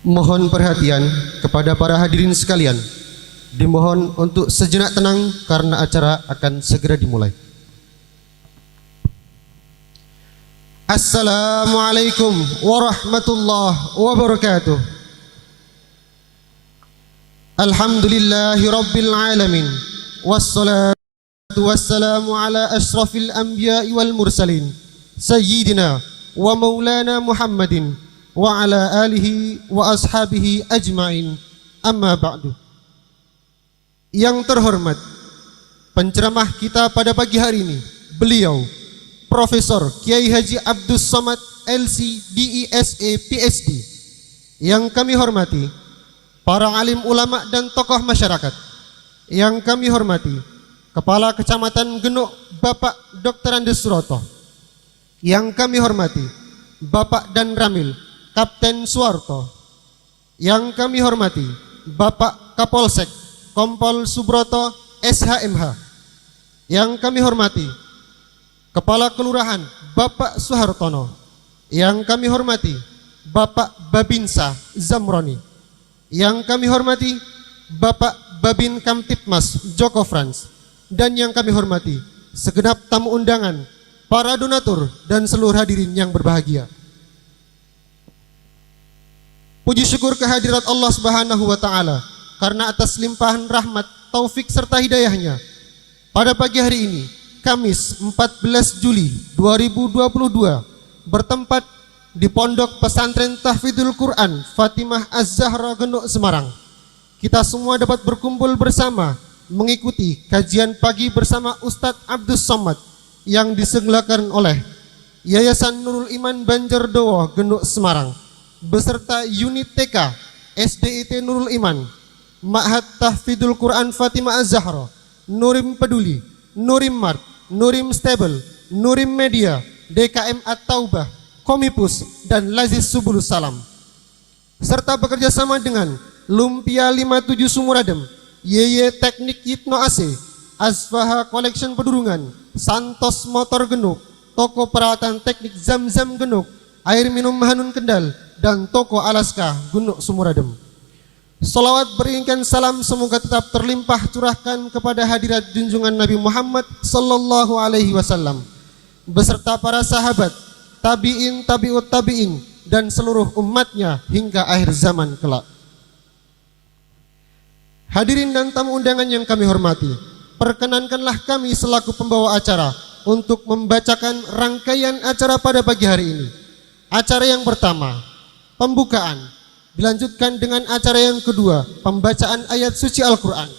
Mohon perhatian kepada para hadirin sekalian. Dimohon untuk sejenak tenang karena acara akan segera dimulai. Assalamualaikum warahmatullahi wabarakatuh. Alhamdulillahi rabbil alamin. Wassalatu wassalamu ala ashrafil anbiya'i wal mursalin. Sayyidina wa maulana Muhammadin wa ala alihi wa ashabihi ajma'in. Amma ba'du. Yang terhormat penceramah kita pada pagi hari ini, beliau Profesor Kiai Haji Abdus Somad LC DESA PhD. Yang kami hormati para alim ulama dan tokoh masyarakat. Yang kami hormati Kepala Kecamatan Genuk Bapak Dr. Andes Suroto. Yang kami hormati Bapak Dan Ramil Kapten Suwarto. Yang kami hormati Bapak Kapolsek Kompol Subroto SHMH. Yang kami hormati Kepala Kelurahan Bapak Suhartono. Yang kami hormati Bapak Babinsa Zamroni. Yang kami hormati Bapak Babin Kamtipmas Joko Frans. Dan yang kami hormati segenap tamu undangan, para donatur dan seluruh hadirin yang berbahagia. Puji syukur kehadirat Allah Subhanahu wa taala karena atas limpahan rahmat, taufik serta hidayahnya pada pagi hari ini, Kamis 14 Juli 2022, bertempat di Pondok Pesantren Tahfidzul Quran Fatimah Az-Zahra Genuk Semarang. Kita semua dapat berkumpul bersama mengikuti kajian pagi bersama Ustadz Abdus Somad yang diselenggarakan oleh Yayasan Nurul Iman Banjardowo Genuk Semarang beserta unit TK SDIT Nurul Iman, Ma'had Tahfidzul Quran Fatimah Az-Zahra, Nurim Peduli, Nurim Mart, Nurim Stable, Nurim Media, DKM At-Taubah, Komipus, dan Lazis Subulus Salam, serta bekerja sama dengan Lumpia 57 Sumuradem, YY Teknik Yitno AC, Asfaha Collection Pedurungan, Santos Motor Genuk, Toko Peralatan Teknik Zam-Zam Genuk, Air Minum Hanun Kendal, dan Toko Alaska Genuk Sumuradem. Salawat beriringkan salam semoga tetap terlimpah curahkan kepada hadirat junjungan Nabi Muhammad sallallahu alaihi wasallam beserta para sahabat, tabi'in, tabi'ut tabi'in, dan seluruh umatnya hingga akhir zaman kelak. Hadirin dan tamu undangan yang kami hormati, perkenankanlah kami selaku pembawa acara untuk membacakan rangkaian acara pada pagi hari ini. Acara yang pertama, pembukaan, dilanjutkan dengan acara yang kedua, pembacaan ayat suci Al-Quran.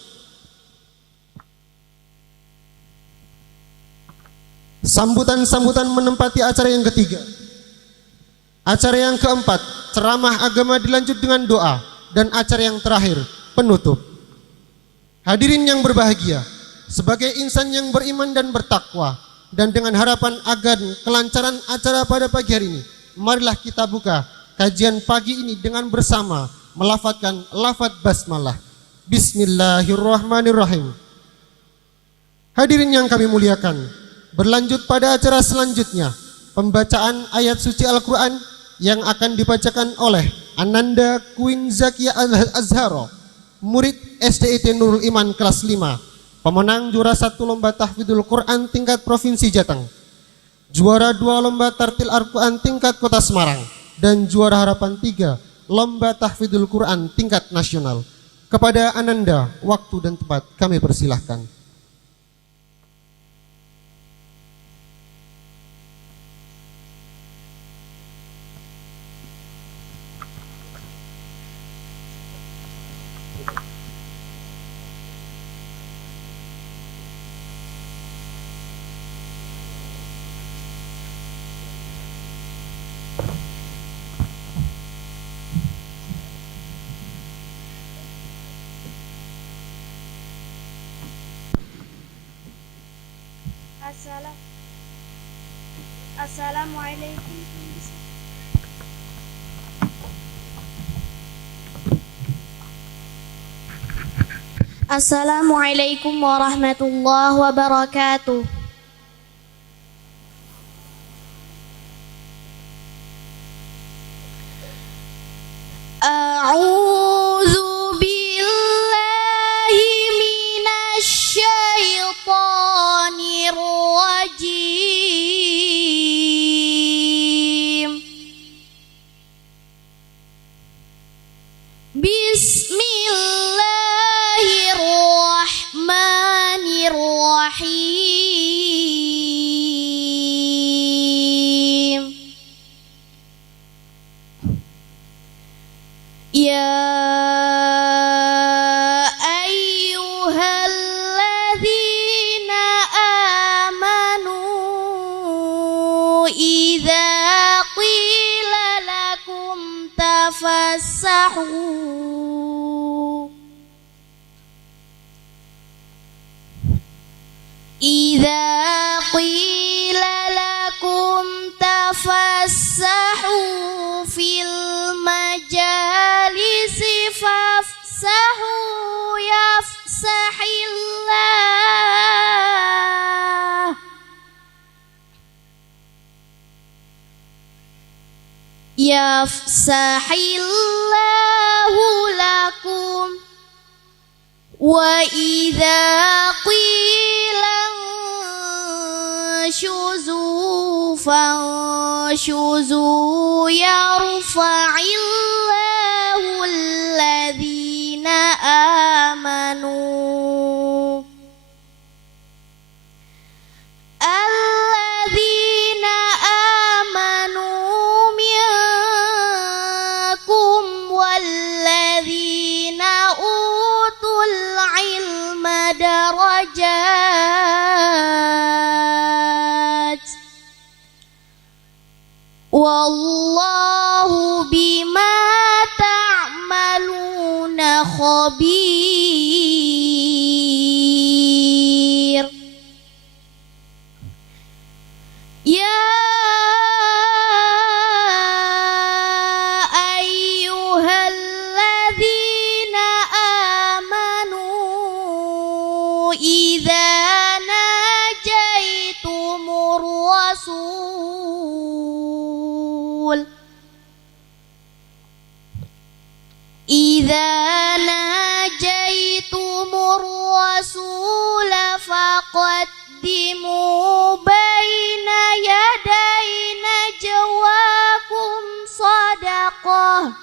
Sambutan-sambutan menempati acara yang ketiga. Acara yang keempat, ceramah agama dilanjut dengan doa, dan acara yang terakhir, penutup. Hadirin yang berbahagia, sebagai insan yang beriman dan bertakwa, dan dengan harapan agar kelancaran acara pada pagi hari ini, marilah kita buka kajian pagi ini dengan bersama melafadzkan lafadz basmalah. Bismillahirrahmanirrahim. Hadirin yang kami muliakan, berlanjut pada acara selanjutnya, pembacaan ayat suci Al-Quran yang akan dibacakan oleh Ananda Queen Zakia Azharo, murid SDIT Nurul Iman kelas 5, pemenang juara 1 lomba tahfidzul Quran tingkat Provinsi Jateng, juara 2 lomba tartil Al-Quran tingkat Kota Semarang, dan juara harapan 3 lomba tahfidzul Quran tingkat nasional. Kepada Ananda, waktu dan tempat kami persilahkan. Assalamualaikum. Assalamualaikum warahmatullahi wabarakatuh. Bismillahirrahmanirrahim. Ya ayyuhalladzina amanu idza qila lakum tafassahu idza qila lakum tafassahu fil majalisi fafsahu yafsahillah yafsahillahu lakum wa idza qila shuzu fanshuzu yarfa'illahu alladhina amanu minkum walladhina utul ilma darajat wallahu bima ta'maluna khabir. Ya ayyuhalladzina amanu idza najaitumur rasul idza najaitumur rasul faqaddimu baina yaday najwakum sadaqah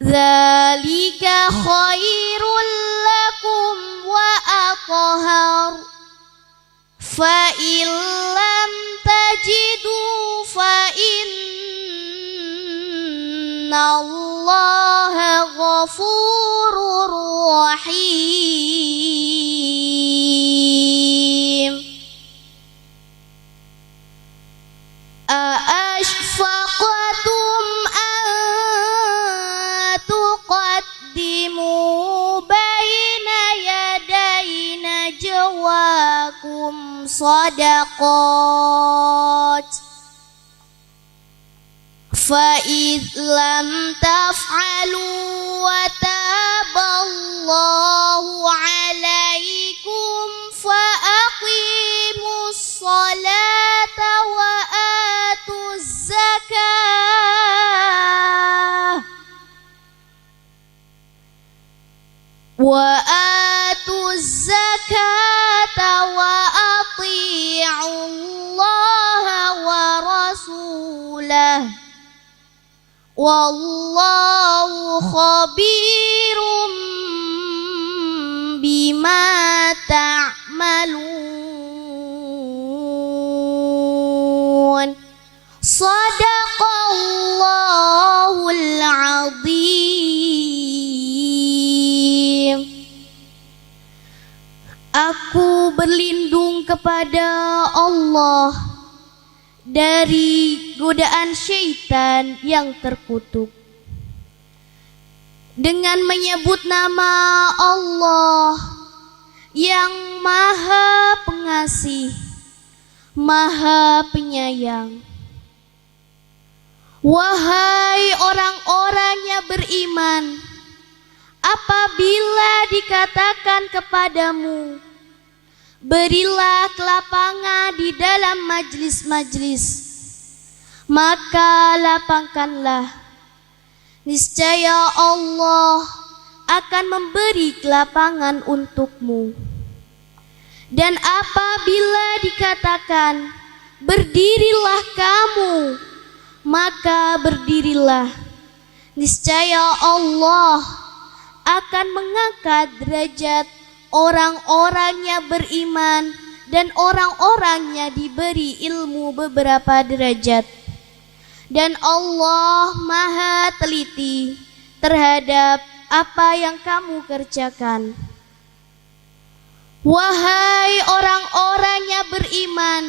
dzalika khairul lakum wa athhar fa illam tajidu fa innallaha ghafurur rahim. Aashfaqtum an tuqaddimu baina yaday najwakum sadaqat فَإِذْ لَمْ تَفْعَلُوا وَتَابَ اللَّهُ عَلَيْكُمْ فَأَقِيمُوا الصَّلَاةَ وَآتُوا الزَّكَاةَ وَأَطِيعُوا اللَّهَ وَرَسُولَهُ Wallahu khabirum bima ta'malun. Sadaqallahul azim. Aku berlindung kepada Allah dari godaan syaitan yang terkutuk dengan menyebut nama Allah yang Maha Pengasih, Maha Penyayang. Wahai orang-orang yang beriman, apabila dikatakan kepadamu, berilah kelapangan di dalam majlis-majlis, maka lapangkanlah. Niscaya Allah akan memberi kelapangan untukmu. Dan apabila dikatakan, berdirilah kamu, maka berdirilah. Niscaya Allah akan mengangkat derajat orang-orangnya beriman dan orang-orangnya diberi ilmu beberapa derajat. Dan Allah Maha teliti terhadap apa yang kamu kerjakan. Wahai orang-orang yang beriman,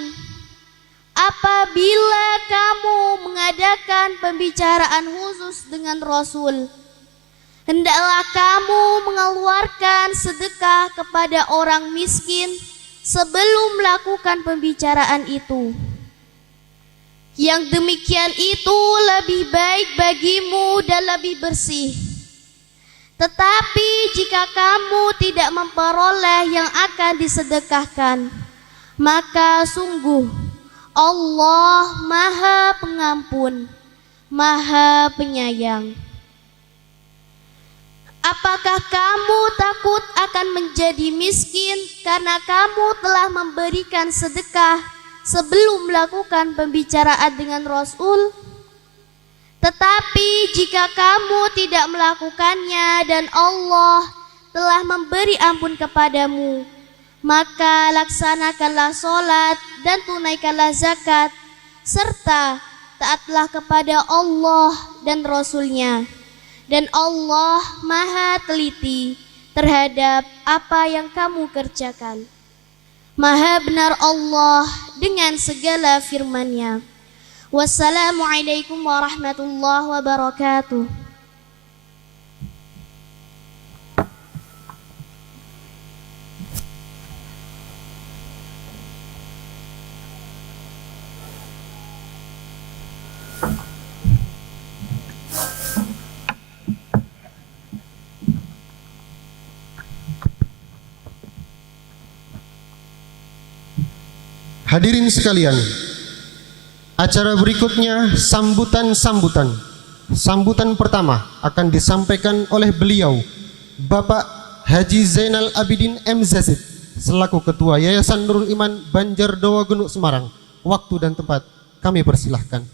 apabila kamu mengadakan pembicaraan khusus dengan Rasul, hendaklah kamu mengeluarkan sedekah kepada orang miskin sebelum melakukan pembicaraan itu. Yang demikian itu lebih baik bagimu dan lebih bersih. Tetapi jika kamu tidak memperoleh yang akan disedekahkan, maka sungguh Allah Maha Pengampun, Maha Penyayang. Apakah kamu takut akan menjadi miskin karena kamu telah memberikan sedekah sebelum melakukan pembicaraan dengan Rasul? Tetapi jika kamu tidak melakukannya dan Allah telah memberi ampun kepadamu, maka laksanakanlah sholat dan tunaikanlah zakat, serta taatlah kepada Allah dan Rasul-Nya. Dan Allah Maha teliti terhadap apa yang kamu kerjakan. Maha benar Allah dengan segala firman-Nya. Wassalamualaikum warahmatullahi wabarakatuh. Hadirin sekalian, acara berikutnya sambutan-sambutan. Sambutan pertama akan disampaikan oleh beliau, Bapak Haji Zainal Abidin M. Zazid, selaku Ketua Yayasan Nurul Iman Banjardowo Genuk Semarang. Waktu dan tempat kami persilahkan.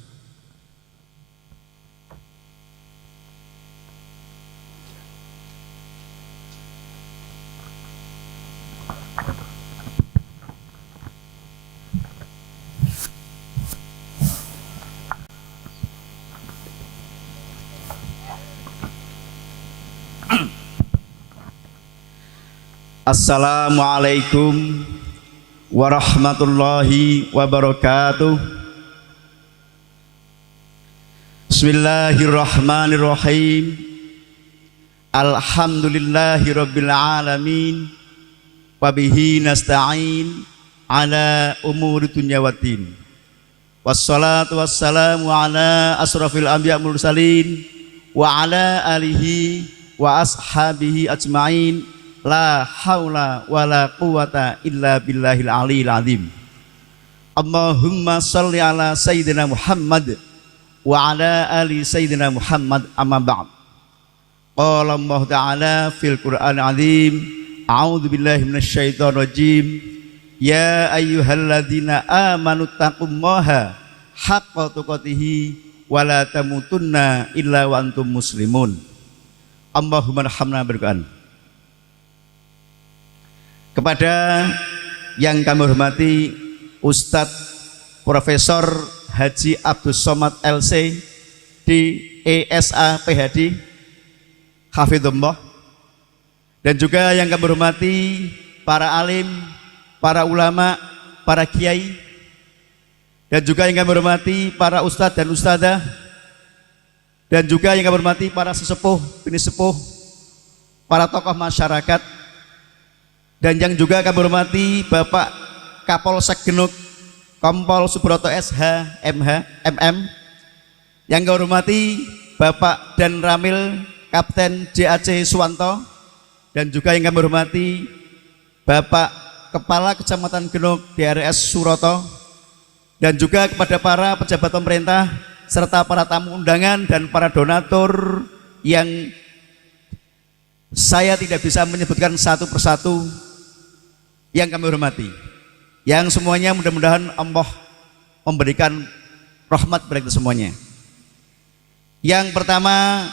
Assalamualaikum warahmatullahi wabarakatuh. Bismillahirrahmanirrahim. Alhamdulillahi rabbil alamin. Wabihi nasta'in ala umuri dunya waddin. Wassalatu wassalamu ala asrafil anbiya mursalin wa ala alihi wa ashabihi ajma'in. La haula wa la quwata illa billahil aliyil azim. Allahumma salli ala sayyidina Muhammad wa ala ali sayyidina Muhammad, amma ba'd. Qala Allah ta'ala fil Qur'an azim, a'udzu billahi minasyaitonir rajim. Ya ayyuhalladzina amanu taqullaha haqqa tuqatih wa la tamutunna illa wa antum muslimun. Allahumma arhamna bil-Qur'an. Kepada yang kami hormati Ustadz Profesor Haji Abdus Somad LC di ESA PhD Hafidhullah, dan juga yang kami hormati para alim, para ulama, para kiai, dan juga yang kami hormati para ustadz dan ustadzah, dan juga yang kami hormati para sesepuh, bini sepuh, para tokoh masyarakat, dan yang juga kami hormati Bapak Kapolsek Genuk Kompol Subroto SH MH MM, yang kami hormati Bapak Dan Ramil Kapten JAC Suwanto, dan juga yang kami hormati Bapak Kepala Kecamatan Genuk DRS Suroto, dan juga kepada para pejabat pemerintah serta para tamu undangan dan para donatur yang saya tidak bisa menyebutkan satu persatu, yang kami hormati, yang semuanya mudah-mudahan Allah memberikan rahmat kepada kita semuanya. Yang pertama,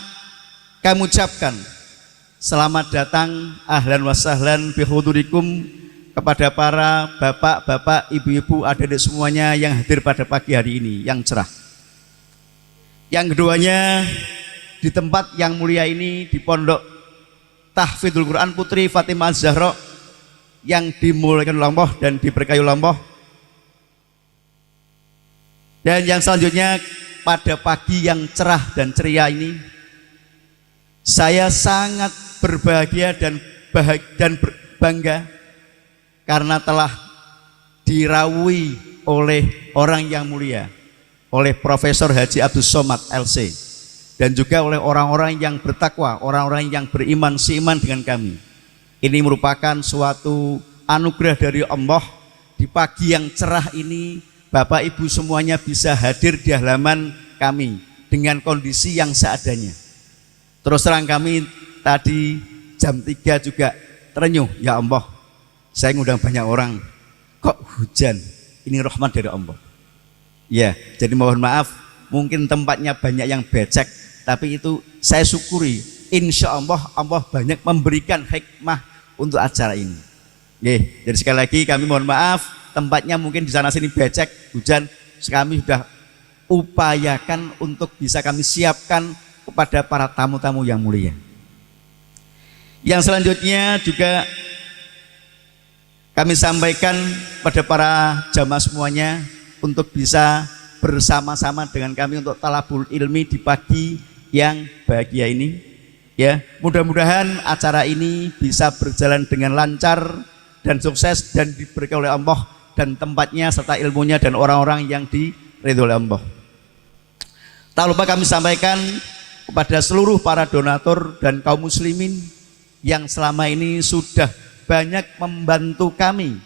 kami ucapkan selamat datang, ahlan wa sahlan bihudurikum kepada para bapak-bapak, ibu-ibu, adik-adik semuanya yang hadir pada pagi hari ini yang cerah. Yang keduanya, di tempat yang mulia ini, di Pondok Tahfidzul Quran Putri Fatimah Az-Zahra yang dimuliakan oleh Allah dan diberkahi oleh Allah. Dan yang selanjutnya, pada pagi yang cerah dan ceria ini, saya sangat berbahagia dan bangga karena telah dirawui oleh orang yang mulia, oleh Profesor Haji Abdus Somad LC, dan juga oleh orang-orang yang bertakwa, orang-orang yang beriman seiman dengan kami. Ini merupakan suatu anugerah dari Allah. Di pagi yang cerah ini, Bapak Ibu semuanya bisa hadir di halaman kami dengan kondisi yang seadanya. Terus terang kami tadi jam 3 juga terenyuh, ya Allah, saya ngundang banyak orang, kok hujan? Ini rahmat dari Allah. Ya, jadi mohon maaf, mungkin tempatnya banyak yang becek, tapi itu saya syukuri. Insya Allah, Allah banyak memberikan hikmah untuk acara ini. Jadi sekali lagi kami mohon maaf, tempatnya mungkin di sana sini becek, hujan. Kami sudah upayakan untuk bisa kami siapkan kepada para tamu-tamu yang mulia. Yang selanjutnya juga kami sampaikan pada para jamaah semuanya untuk bisa bersama-sama dengan kami untuk talabul ilmi di pagi yang bahagia ini. Ya, mudah-mudahan acara ini bisa berjalan dengan lancar dan sukses dan diberkahi oleh Allah dan tempatnya serta ilmunya dan orang-orang yang diridhoi oleh Allah. Tak lupa kami sampaikan kepada seluruh para donatur dan kaum muslimin yang selama ini sudah banyak membantu kami,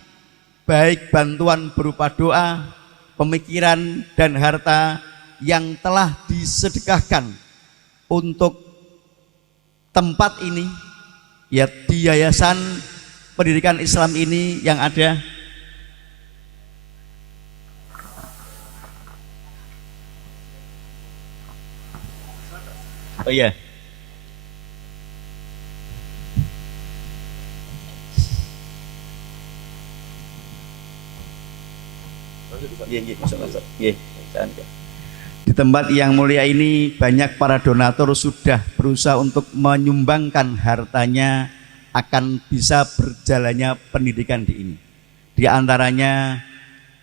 baik bantuan berupa doa, pemikiran, dan harta yang telah disedekahkan untuk tempat ini, ya, di Yayasan Pendidikan Islam ini yang ada oh iya. Di tempat yang mulia ini banyak para donatur sudah berusaha untuk menyumbangkan hartanya akan bisa berjalannya pendidikan di ini. Di antaranya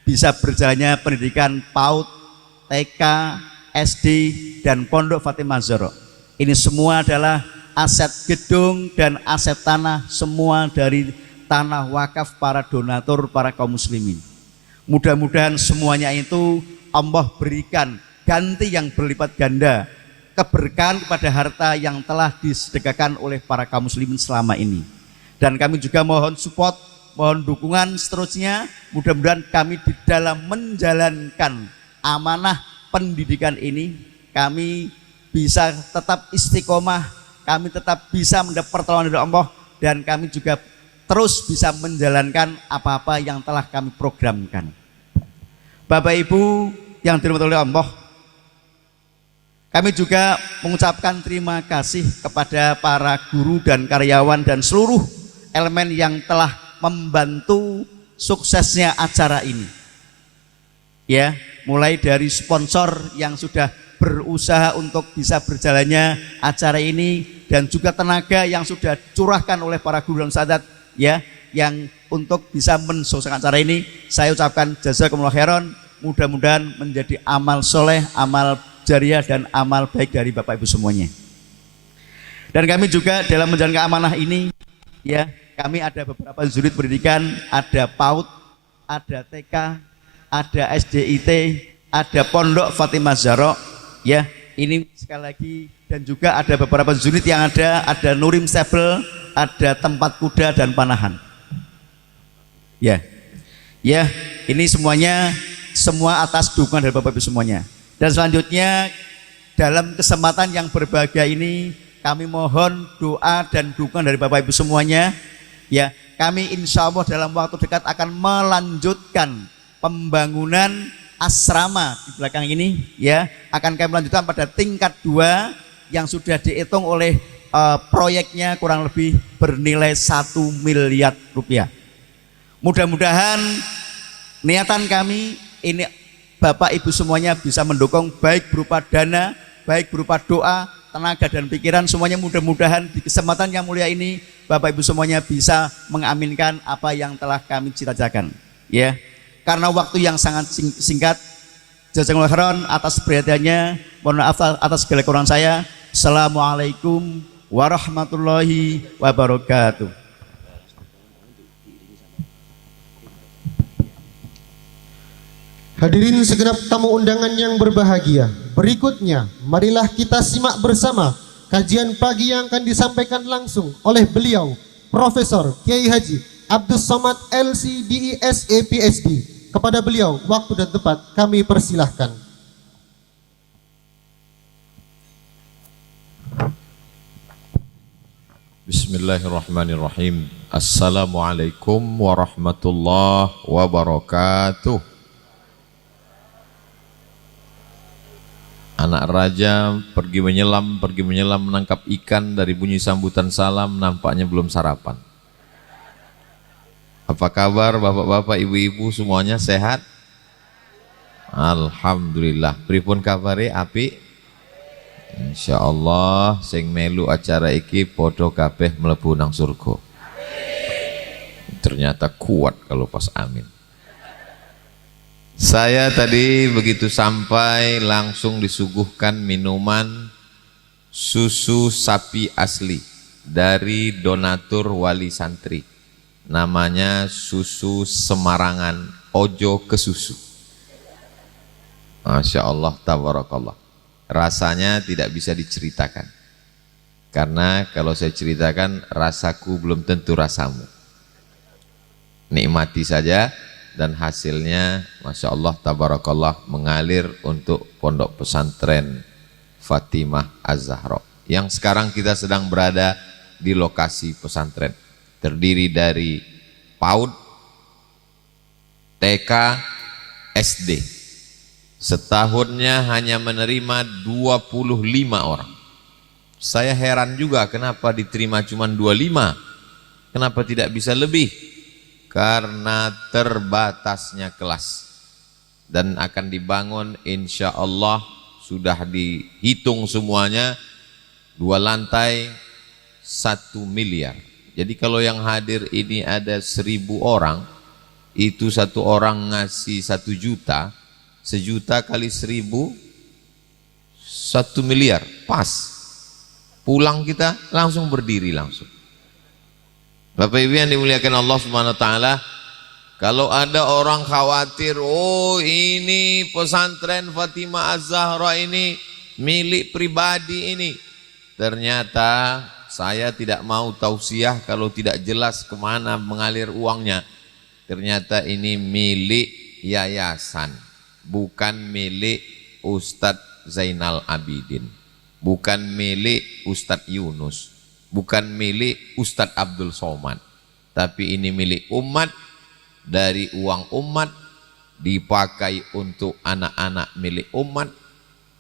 bisa berjalannya pendidikan PAUD, TK, SD, dan Pondok Fatimah Az-Zahra. Ini semua adalah aset gedung dan aset tanah, semua dari tanah wakaf para donatur, para kaum muslimin. Mudah-mudahan semuanya itu Allah berikan ganti yang berlipat ganda, keberkahan kepada harta yang telah disedekahkan oleh para kaum muslimin selama ini. Dan kami juga mohon support, mohon dukungan seterusnya. Mudah-mudahan kami di dalam menjalankan amanah pendidikan ini, kami bisa tetap istiqomah, kami tetap bisa mendapat pertolongan dari Allah, dan kami juga terus bisa menjalankan apa-apa yang telah kami programkan. Bapak Ibu yang dirahmati oleh Allah, kami juga mengucapkan terima kasih kepada para guru dan karyawan dan seluruh elemen yang telah membantu suksesnya acara ini. Ya, mulai dari sponsor yang sudah berusaha untuk bisa berjalannya acara ini, dan juga tenaga yang sudah curahkan oleh para guru dan sahadat, ya, yang untuk bisa mensukseskan acara ini. Saya ucapkan jazakumullah khairan. Mudah-mudahan menjadi amal soleh, amal jariah, dan amal baik dari Bapak Ibu semuanya. Dan kami juga dalam menjalankan amanah ini, ya, kami ada beberapa unit pendidikan, ada PAUD, ada TK, ada SDIT, ada Pondok Fatimah Az-Zahra, ya. Ini sekali lagi, dan juga ada beberapa unit yang ada Nurim Stable, ada tempat kuda dan panahan. Ya. Ya, ini semuanya semua atas dukungan dari Bapak Ibu semuanya. Dan selanjutnya dalam kesempatan yang berbahagia ini kami mohon doa dan dukungan dari Bapak Ibu semuanya. Ya, kami insya Allah dalam waktu dekat akan melanjutkan pembangunan asrama di belakang ini ya akan kami lanjutkan pada tingkat 2 yang sudah dihitung oleh proyeknya kurang lebih bernilai 1 miliar rupiah. Mudah-mudahan niatan kami ini Bapak Ibu semuanya bisa mendukung baik berupa dana, baik berupa doa, tenaga dan pikiran semuanya. Mudah-mudahan di kesempatan yang mulia ini Bapak Ibu semuanya bisa mengaminkan apa yang telah kami cita-citakan ya. Karena waktu yang sangat singkat, jazakumullah khairan atas perhatiannya. Mohon maaf atas segala kekurangan saya. Assalamualaikum warahmatullahi wabarakatuh. Hadirin segenap tamu undangan yang berbahagia, berikutnya marilah kita simak bersama kajian pagi yang akan disampaikan langsung oleh beliau, Profesor Kiai Haji Abdus Somad LC DISE PhD. Kepada beliau, waktu dan tempat kami persilahkan. Bismillahirrahmanirrahim. Assalamualaikum warahmatullahi wabarakatuh. Anak raja pergi menyelam menangkap ikan. Dari bunyi sambutan salam nampaknya belum sarapan. Apa kabar bapak-bapak, ibu-ibu semuanya sehat? Alhamdulillah. Pripun kabare api? Insyaallah sing melu acara iki podo kabeh mlebu nang surga. Ternyata kuat kalau pas amin. Saya tadi begitu sampai langsung disuguhkan minuman susu sapi asli dari donatur wali santri. Namanya susu Semarangan Ojo Kesusu. Masya Allah, tabarakallah. Rasanya tidak bisa diceritakan. Karena kalau saya ceritakan rasaku belum tentu rasamu. Nikmati saja dan hasilnya Masya Allah, tabarakallah mengalir untuk pondok pesantren Fatimah Az-Zahra. Yang sekarang kita sedang berada di lokasi pesantren. Terdiri dari PAUD, TK, SD. Setahunnya hanya menerima 25 orang. Saya heran juga kenapa diterima cuma 25. Kenapa tidak bisa lebih? Karena terbatasnya kelas. Dan akan dibangun insya Allah sudah dihitung semuanya 2 lantai 1 miliar. Jadi kalau yang hadir ini ada 1000 orang, itu 1 orang ngasih 1 juta, 1 juta kali 1000, 1 miliar, pas. Pulang kita langsung berdiri langsung. Bapak Ibu yang dimuliakan Allah Subhanahu wa taala, kalau ada orang khawatir, oh ini pesantren Fatimah Az-Zahra ini milik pribadi ini. Ternyata saya tidak mau tausiah kalau tidak jelas kemana mengalir uangnya. Ternyata ini milik yayasan, bukan milik Ustadz Zainal Abidin, bukan milik Ustadz Yunus, bukan milik Ustadz Abdul Somad, tapi ini milik umat. Dari uang umat dipakai untuk anak-anak milik umat.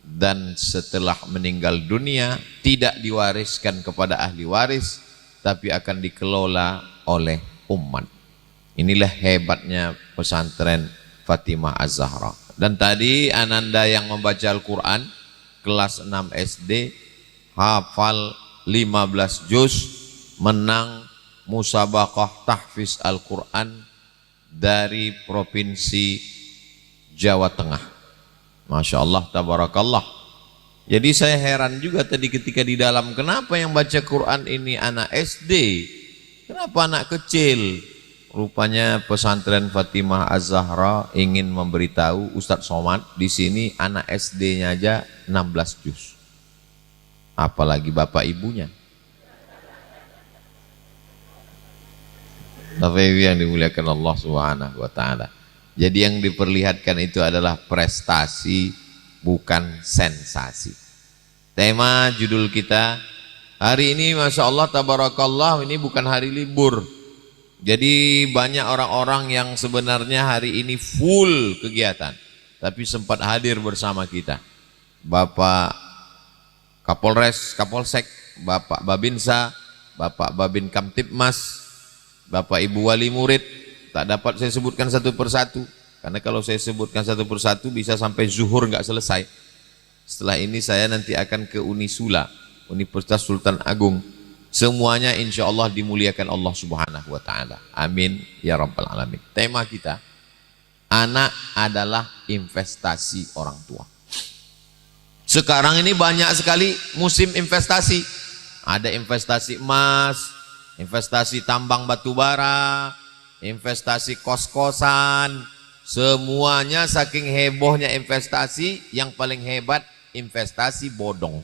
Dan setelah meninggal dunia tidak diwariskan kepada ahli waris, tapi akan dikelola oleh umat. Inilah hebatnya pesantren Fatimah Az-Zahra. Dan tadi Ananda yang membaca Al-Quran kelas 6 SD, hafal 15 juz, menang musabaqah tahfiz Al-Quran dari Provinsi Jawa Tengah. Masya Allah, tabarakallah. Jadi saya heran juga tadi ketika di dalam, kenapa yang baca Quran ini anak SD? Kenapa anak kecil? Rupanya pesantren Fatimah Az-Zahra ingin memberitahu Ustadz Somad di sini anak SD-nya aja 16 juz. Apalagi bapak ibunya. Bapak Ibu yang dimuliakan Allah Subhanahu wa taala. Jadi yang diperlihatkan itu adalah prestasi, bukan sensasi. Tema judul kita hari ini, Masya Allah, tabarakallah, ini bukan hari libur. Jadi banyak orang-orang yang sebenarnya hari ini full kegiatan. tapi sempat hadir bersama kita. Bapak Kapolres, Kapolsek, Bapak Babinsa, Bapak Babin Kamtibmas, Bapak Ibu Wali Murid. Tak dapat saya sebutkan satu persatu, karena kalau saya sebutkan satu persatu bisa sampai zuhur nggak selesai. Setelah ini saya nanti akan ke Unisula, Universitas Sultan Agung. Semuanya insya Allah dimuliakan Allah Subhanahu wa Ta'ala. Amin ya Rabbal Alamin. Tema kita, anak adalah investasi orang tua. Sekarang ini banyak sekali musim investasi. Ada investasi emas, investasi tambang batu bara, investasi kos-kosan. Semuanya saking hebohnya investasi, yang paling hebat investasi bodong.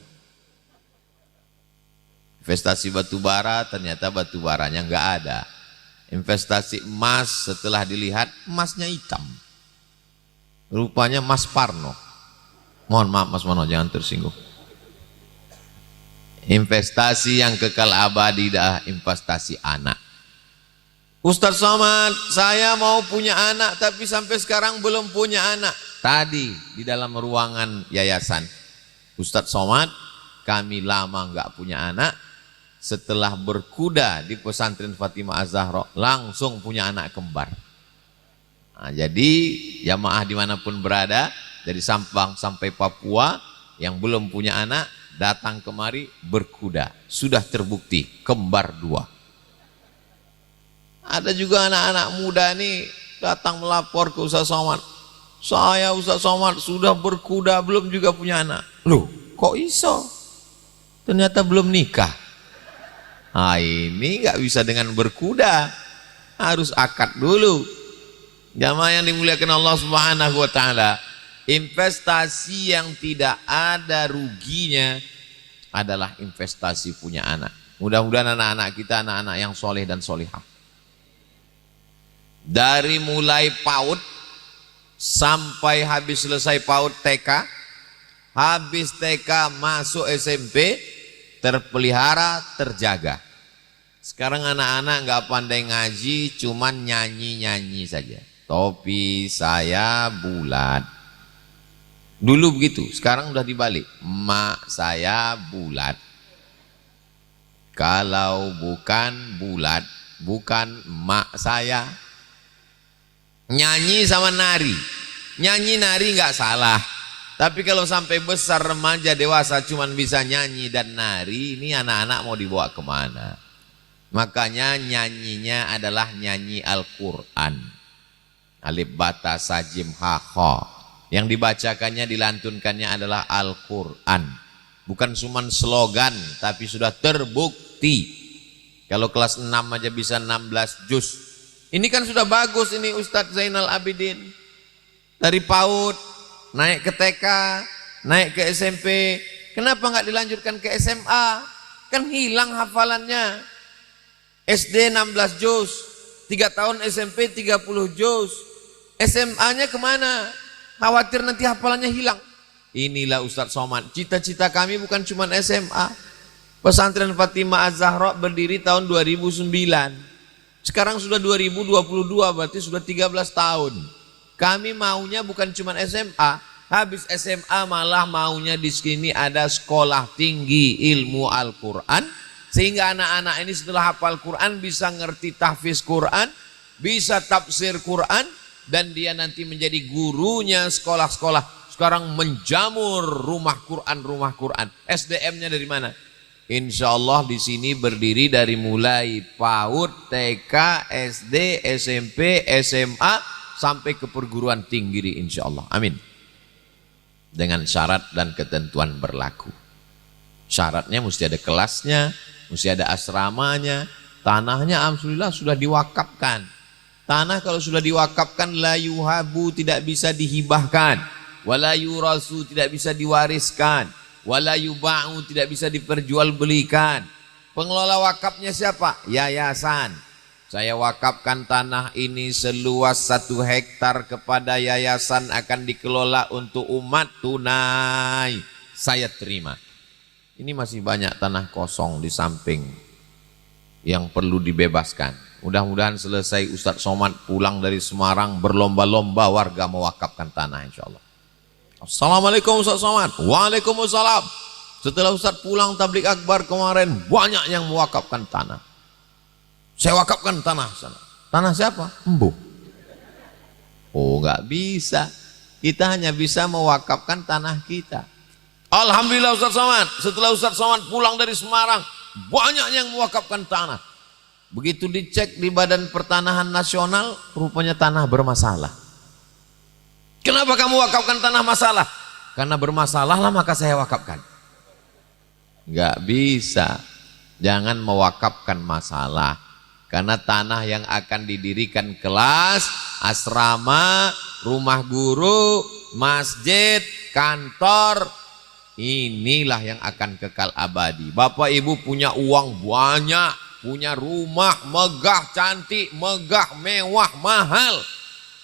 Investasi batu bara, ternyata batu baranya enggak ada. Investasi emas, setelah dilihat emasnya hitam. Rupanya Mas Parno. Mohon maaf Mas Parno, jangan tersinggung. Investasi yang kekal abadi dah investasi anak. Ustaz Somad, saya mau punya anak tapi sampai sekarang belum punya anak. Tadi di dalam ruangan yayasan, Ustaz Somad, kami lama enggak punya anak. Setelah berkuda di pesantren Fatimah Az-Zahra, langsung punya anak kembar. Nah, jadi jamaah dimanapun berada, dari Sampang sampai Papua, yang belum punya anak, datang kemari berkuda. Sudah terbukti, kembar 2. Ada juga anak-anak muda nih, datang melapor ke Ustaz Somad. Saya Ustaz Somad sudah berkuda, belum juga punya anak. Loh, kok iso? Ternyata belum nikah. Nah, ini nggak bisa dengan berkuda, harus akad dulu. Jamaah yang dimuliakan Allah Subhanahu wa Ta'ala, investasi yang tidak ada ruginya adalah investasi punya anak. Mudah-mudahan anak-anak kita anak-anak yang soleh dan solihah. Dari mulai PAUD sampai habis selesai PAUD TK, habis TK masuk SMP, terpelihara, terjaga. Sekarang anak-anak nggak pandai ngaji, cuman nyanyi-nyanyi saja. Topi saya bulat. Dulu begitu, sekarang udah dibalik. Mak saya bulat. Kalau bukan bulat, bukan mak saya. Nyanyi sama nari. Nyanyi nari nggak salah. Tapi kalau sampai besar, remaja, dewasa cuman bisa nyanyi dan nari, ini anak-anak mau dibawa kemana? Makanya nyanyinya adalah nyanyi Al-Quran. Alif bata sajim ha kha. Yang dibacakannya, dilantunkannya adalah Al-Quran. Bukan cuman slogan, tapi sudah terbukti. Kalau kelas 6 aja bisa 16 juz. Ini kan sudah bagus ini Ustadz Zainal Abidin. Dari PAUD naik ke TK, naik ke SMP, kenapa nggak dilanjutkan ke SMA? Kan hilang hafalannya. SD 16 juz, 3 tahun SMP 30 juz. SMA-nya kemana? Khawatir nanti hafalannya hilang. Inilah Ustadz Somad. Cita-cita kami bukan cuma SMA. Pesantren Fatimah Az-Zahra berdiri tahun 2009. Sekarang sudah 2022, berarti sudah 13 tahun. Kami maunya bukan cuma SMA, habis SMA malah maunya di sini ada sekolah tinggi ilmu Al-Quran, sehingga anak-anak ini setelah hafal Quran bisa ngerti tahfiz Quran, bisa tafsir Quran, dan dia nanti menjadi gurunya sekolah-sekolah. Sekarang menjamur rumah Quran. SDM-nya dari mana? Insya Allah di sini berdiri dari mulai PAUD, TK, SD, SMP, SMA, sampai ke perguruan tinggi insya Allah. Amin. Dengan syarat dan ketentuan berlaku. Syaratnya mesti ada kelasnya, mesti ada asramanya. Tanahnya alhamdulillah sudah diwakafkan. Tanah kalau sudah diwakafkan, la yuhabu, tidak bisa dihibahkan, wala yurasu, tidak bisa diwariskan, wala yuba'u, tidak bisa diperjualbelikan. Pengelola wakafnya siapa? Yayasan. Saya wakafkan tanah ini seluas 1 hektar kepada yayasan, akan dikelola untuk umat, tunai. Saya terima. Ini masih banyak tanah kosong di samping yang perlu dibebaskan. Mudah-mudahan selesai Ustadz Somad pulang dari Semarang, berlomba-lomba warga mewakafkan tanah insya Allah. Assalamualaikum Ustaz Somad. Waalaikumsalam. Setelah Ustaz pulang tablik akbar kemarin, banyak yang mewakafkan tanah. Saya wakafkan tanah sana. Tanah siapa? Embu. Oh, nggak bisa. Kita hanya bisa mewakafkan tanah kita. Alhamdulillah Ustaz Somad. Setelah Ustaz Somad pulang dari Semarang, banyak yang mewakafkan tanah. Begitu dicek di Badan Pertanahan Nasional, rupanya tanah bermasalah. Kenapa kamu wakafkan tanah masalah? Karena bermasalah lah maka saya wakafkan. Nggak bisa. Jangan mewakafkan masalah. Karena tanah yang akan didirikan kelas, asrama, rumah guru, masjid, kantor, inilah yang akan kekal abadi. Bapak ibu punya uang banyak, punya rumah megah, cantik, megah, mewah, mahal.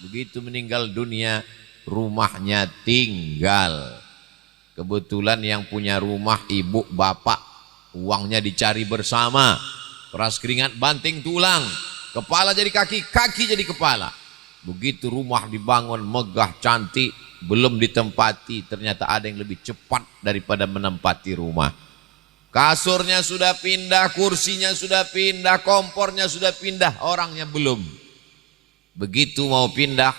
Begitu meninggal dunia, rumahnya tinggal. Kebetulan yang punya rumah ibu bapak, uangnya dicari bersama. Peras keringat banting tulang, kepala jadi kaki, kaki jadi kepala. Begitu rumah dibangun megah cantik, belum ditempati, ternyata ada yang lebih cepat daripada menempati rumah. Kasurnya sudah pindah, kursinya sudah pindah, kompornya sudah pindah, orangnya belum. Begitu mau pindah,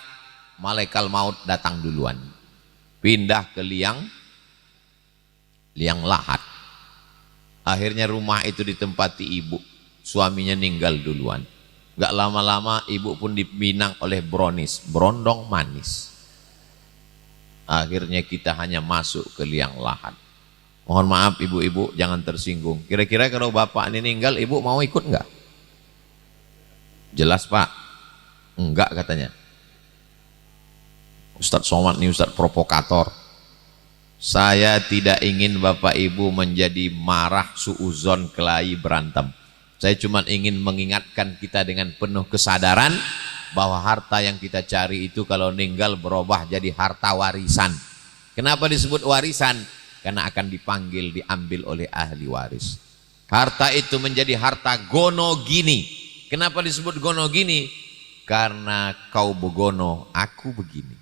malaikat maut datang duluan. Pindah ke liang lahat. Akhirnya rumah itu ditempati ibu. Suaminya ninggal duluan. Gak lama-lama ibu pun dipinang oleh bronis, berondong manis. Akhirnya kita hanya masuk ke liang lahat. Mohon maaf ibu-ibu, jangan tersinggung. Kira-kira kalau bapak ini ninggal, ibu mau ikut enggak? Jelas pak? Enggak katanya. Ustadz Somad ini Ustadz provokator. Saya tidak ingin bapak ibu menjadi marah, suuzon, kelahi, berantem. Saya cuma ingin mengingatkan kita dengan penuh kesadaran bahwa harta yang kita cari itu kalau meninggal berubah jadi harta warisan. Kenapa disebut warisan? Karena akan dipanggil, diambil oleh ahli waris. Harta itu menjadi harta gonogini. Kenapa disebut gonogini? Karena kau begono, aku begini.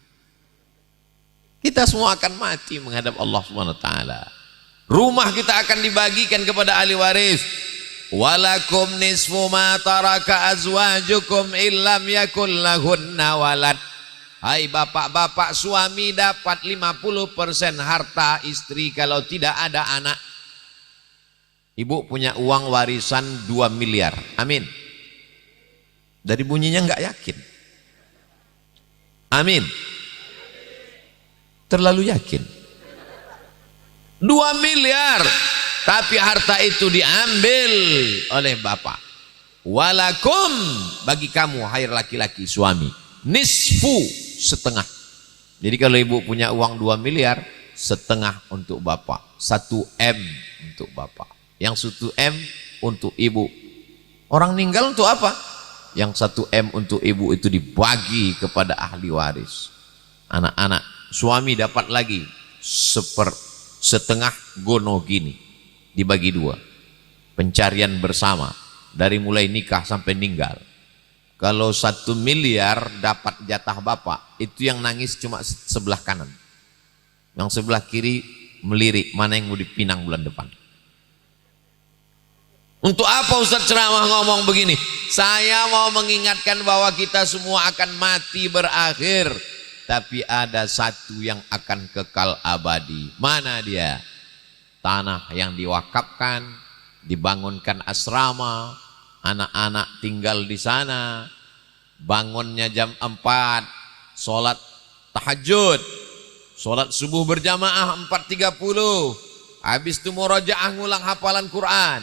Kita semua akan mati menghadap Allah SWT. Rumah kita akan dibagikan kepada ahli waris. Walakum nisfu ma taraka azwajukum illam yakul lahunna walad. Hai bapak-bapak, suami dapat 50% harta istri kalau tidak ada anak. Ibu punya uang warisan 2 miliar. Amin. Dari bunyinya enggak yakin. Amin. Terlalu yakin. 2 miliar. Tapi harta itu diambil oleh bapak. Walakum, bagi kamu hai laki-laki suami, nisfu, setengah. Jadi kalau ibu punya uang 2 miliar, setengah untuk bapak, 1 M untuk bapak, yang 1 M untuk ibu. Orang meninggal untuk apa? Yang 1 M untuk ibu itu dibagi kepada ahli waris. Anak-anak, suami dapat lagi setengah gono gini. Dibagi 2, pencarian bersama dari mulai nikah sampai meninggal. Kalau 1 miliar dapat jatah bapak, itu yang nangis cuma sebelah kanan, yang sebelah kiri melirik mana yang mau dipinang bulan depan. Untuk apa Ustaz ceramah ngomong begini? Saya mau mengingatkan bahwa kita semua akan mati berakhir, tapi ada satu yang akan kekal abadi. Mana dia? Tanah yang diwakafkan, dibangunkan asrama, anak-anak tinggal di sana, bangunnya jam 4, sholat tahajud, sholat subuh berjamaah 4.30, habis itu murojaah ngulang hafalan Quran,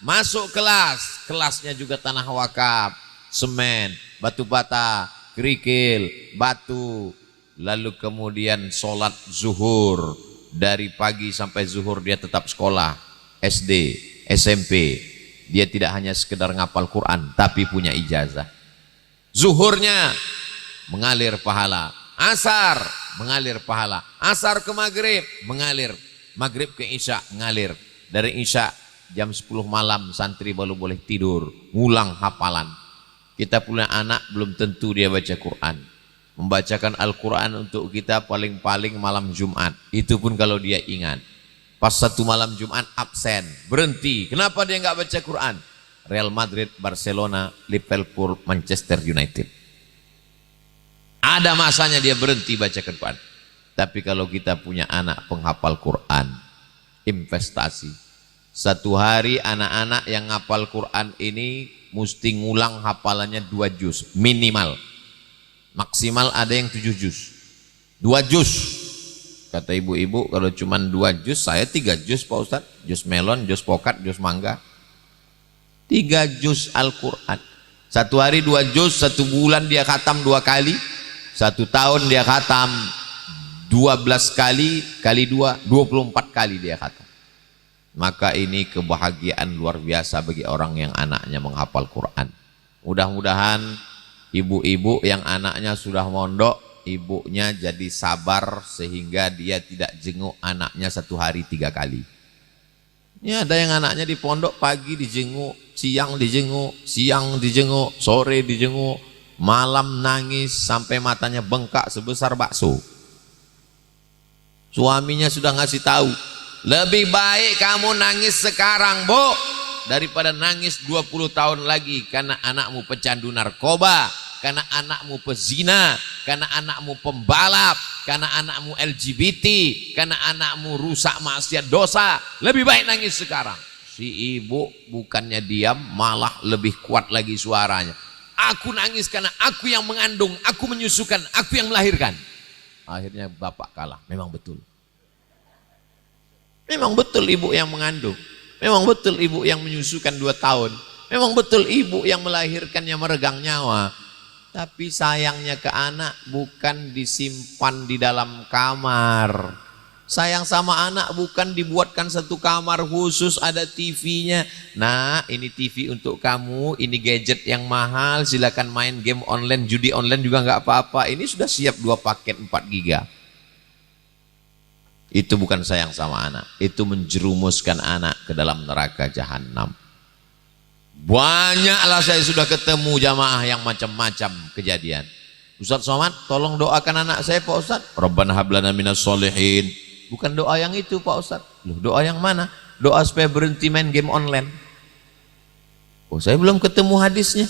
masuk kelas, kelasnya juga tanah wakaf, semen, batu bata, kerikil, batu, lalu kemudian sholat zuhur. Dari pagi sampai zuhur dia tetap sekolah, SD, SMP. Dia tidak hanya sekedar ngapal Quran, tapi punya ijazah. Zuhurnya mengalir pahala, asar mengalir pahala, asar ke maghrib mengalir, maghrib ke isya mengalir. Dari isya jam 10 malam santri baru boleh tidur, ngulang hafalan. Kita punya anak belum tentu dia baca Quran. membacakan Al-Quran untuk kita paling-paling malam Jumat. Itu pun kalau dia ingat. Pas satu malam Jumat absen, berhenti. Kenapa dia nggak baca Quran? Real Madrid, Barcelona, Liverpool, Manchester United. Ada masanya dia berhenti baca Quran. Tapi kalau kita punya anak penghafal Quran, investasi. Satu hari anak-anak yang ngapal Quran ini mesti ngulang hafalannya 2 juz minimal. Maksimal ada yang 7 juz. 2 juz. Kata ibu-ibu kalau cuma 2 juz, saya 3 juz Pak Ustadz. Juz melon, juz pokat, juz mangga. 3 juz Al-Quran. Satu hari 2 juz, 1 bulan dia khatam 2 kali. 1 tahun dia khatam 12 kali, kali 2, 24 kali dia khatam. Maka ini kebahagiaan luar biasa bagi orang yang anaknya menghafal Quran. Mudah-mudahan ibu-ibu yang anaknya sudah mondok, ibunya jadi sabar sehingga dia tidak jenguk anaknya 1 hari 3 kali. Ya, ada yang anaknya di pondok pagi dijenguk, siang dijenguk, sore dijenguk, malam nangis sampai matanya bengkak sebesar bakso. Suaminya sudah ngasih tahu, lebih baik kamu nangis sekarang, Bu, daripada nangis 20 tahun lagi karena anakmu pecandu narkoba, karena anakmu pezina, karena anakmu pembalap, karena anakmu LGBT, karena anakmu rusak maksiat dosa. Lebih baik nangis sekarang. Si ibu bukannya diam, malah lebih kuat lagi suaranya. Aku nangis karena aku yang mengandung, aku menyusukan, aku yang melahirkan. Akhirnya bapak kalah. Memang betul. Memang betul ibu yang mengandung. Memang betul ibu yang menyusukan 2 tahun. Memang betul ibu yang melahirkannya meregang nyawa. Tapi sayangnya ke anak bukan disimpan di dalam kamar. Sayang sama anak bukan dibuatkan satu kamar khusus ada TV-nya. Nah, ini TV untuk kamu, ini gadget yang mahal, silakan main game online, judi online juga nggak apa-apa. Ini sudah siap 2 paket 4 giga. Itu bukan sayang sama anak, itu menjerumuskan anak ke dalam neraka jahanam. Banyaklah saya sudah ketemu jamaah yang macam-macam kejadian. Ustaz Somad, tolong doakan anak saya Pak Ustaz. Rabbana hablana minas solihin. Bukan doa yang itu Pak Ustaz. Loh, doa yang mana? Doa supaya berhenti main game online. Oh, saya belum ketemu hadisnya.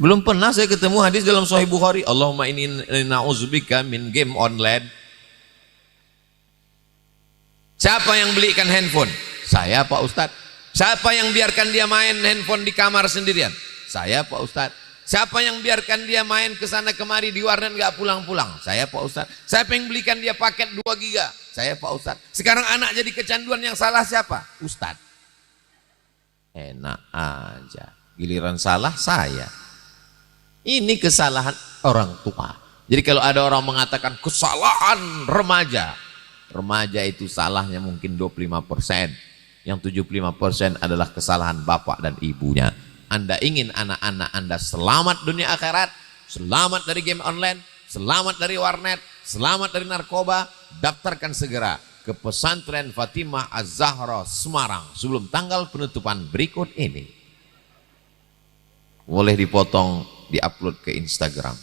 Belum pernah saya ketemu hadis dalam Sahih Bukhari. Allahumma inni na'udzubika min game online. Siapa yang belikan handphone? Saya Pak Ustaz. Siapa yang biarkan dia main handphone di kamar sendirian? Saya Pak Ustaz. Siapa yang biarkan dia main ke sana kemari di warnet nggak pulang-pulang? Saya Pak Ustaz. Siapa yang belikan dia paket 2 giga? Saya Pak Ustaz. Sekarang anak jadi kecanduan, yang salah siapa? Ustaz. Enak aja. Giliran salah saya. Ini kesalahan orang tua. Jadi kalau ada orang mengatakan kesalahan remaja, remaja itu salahnya mungkin 25%. Yang 75% adalah kesalahan bapak dan ibunya. Anda ingin anak-anak Anda selamat dunia akhirat, selamat dari game online, selamat dari warnet, selamat dari narkoba, daftarkan segera ke Pesantren Fatimah Az-Zahra Semarang sebelum tanggal penutupan berikut ini. Boleh dipotong, diupload ke Instagram.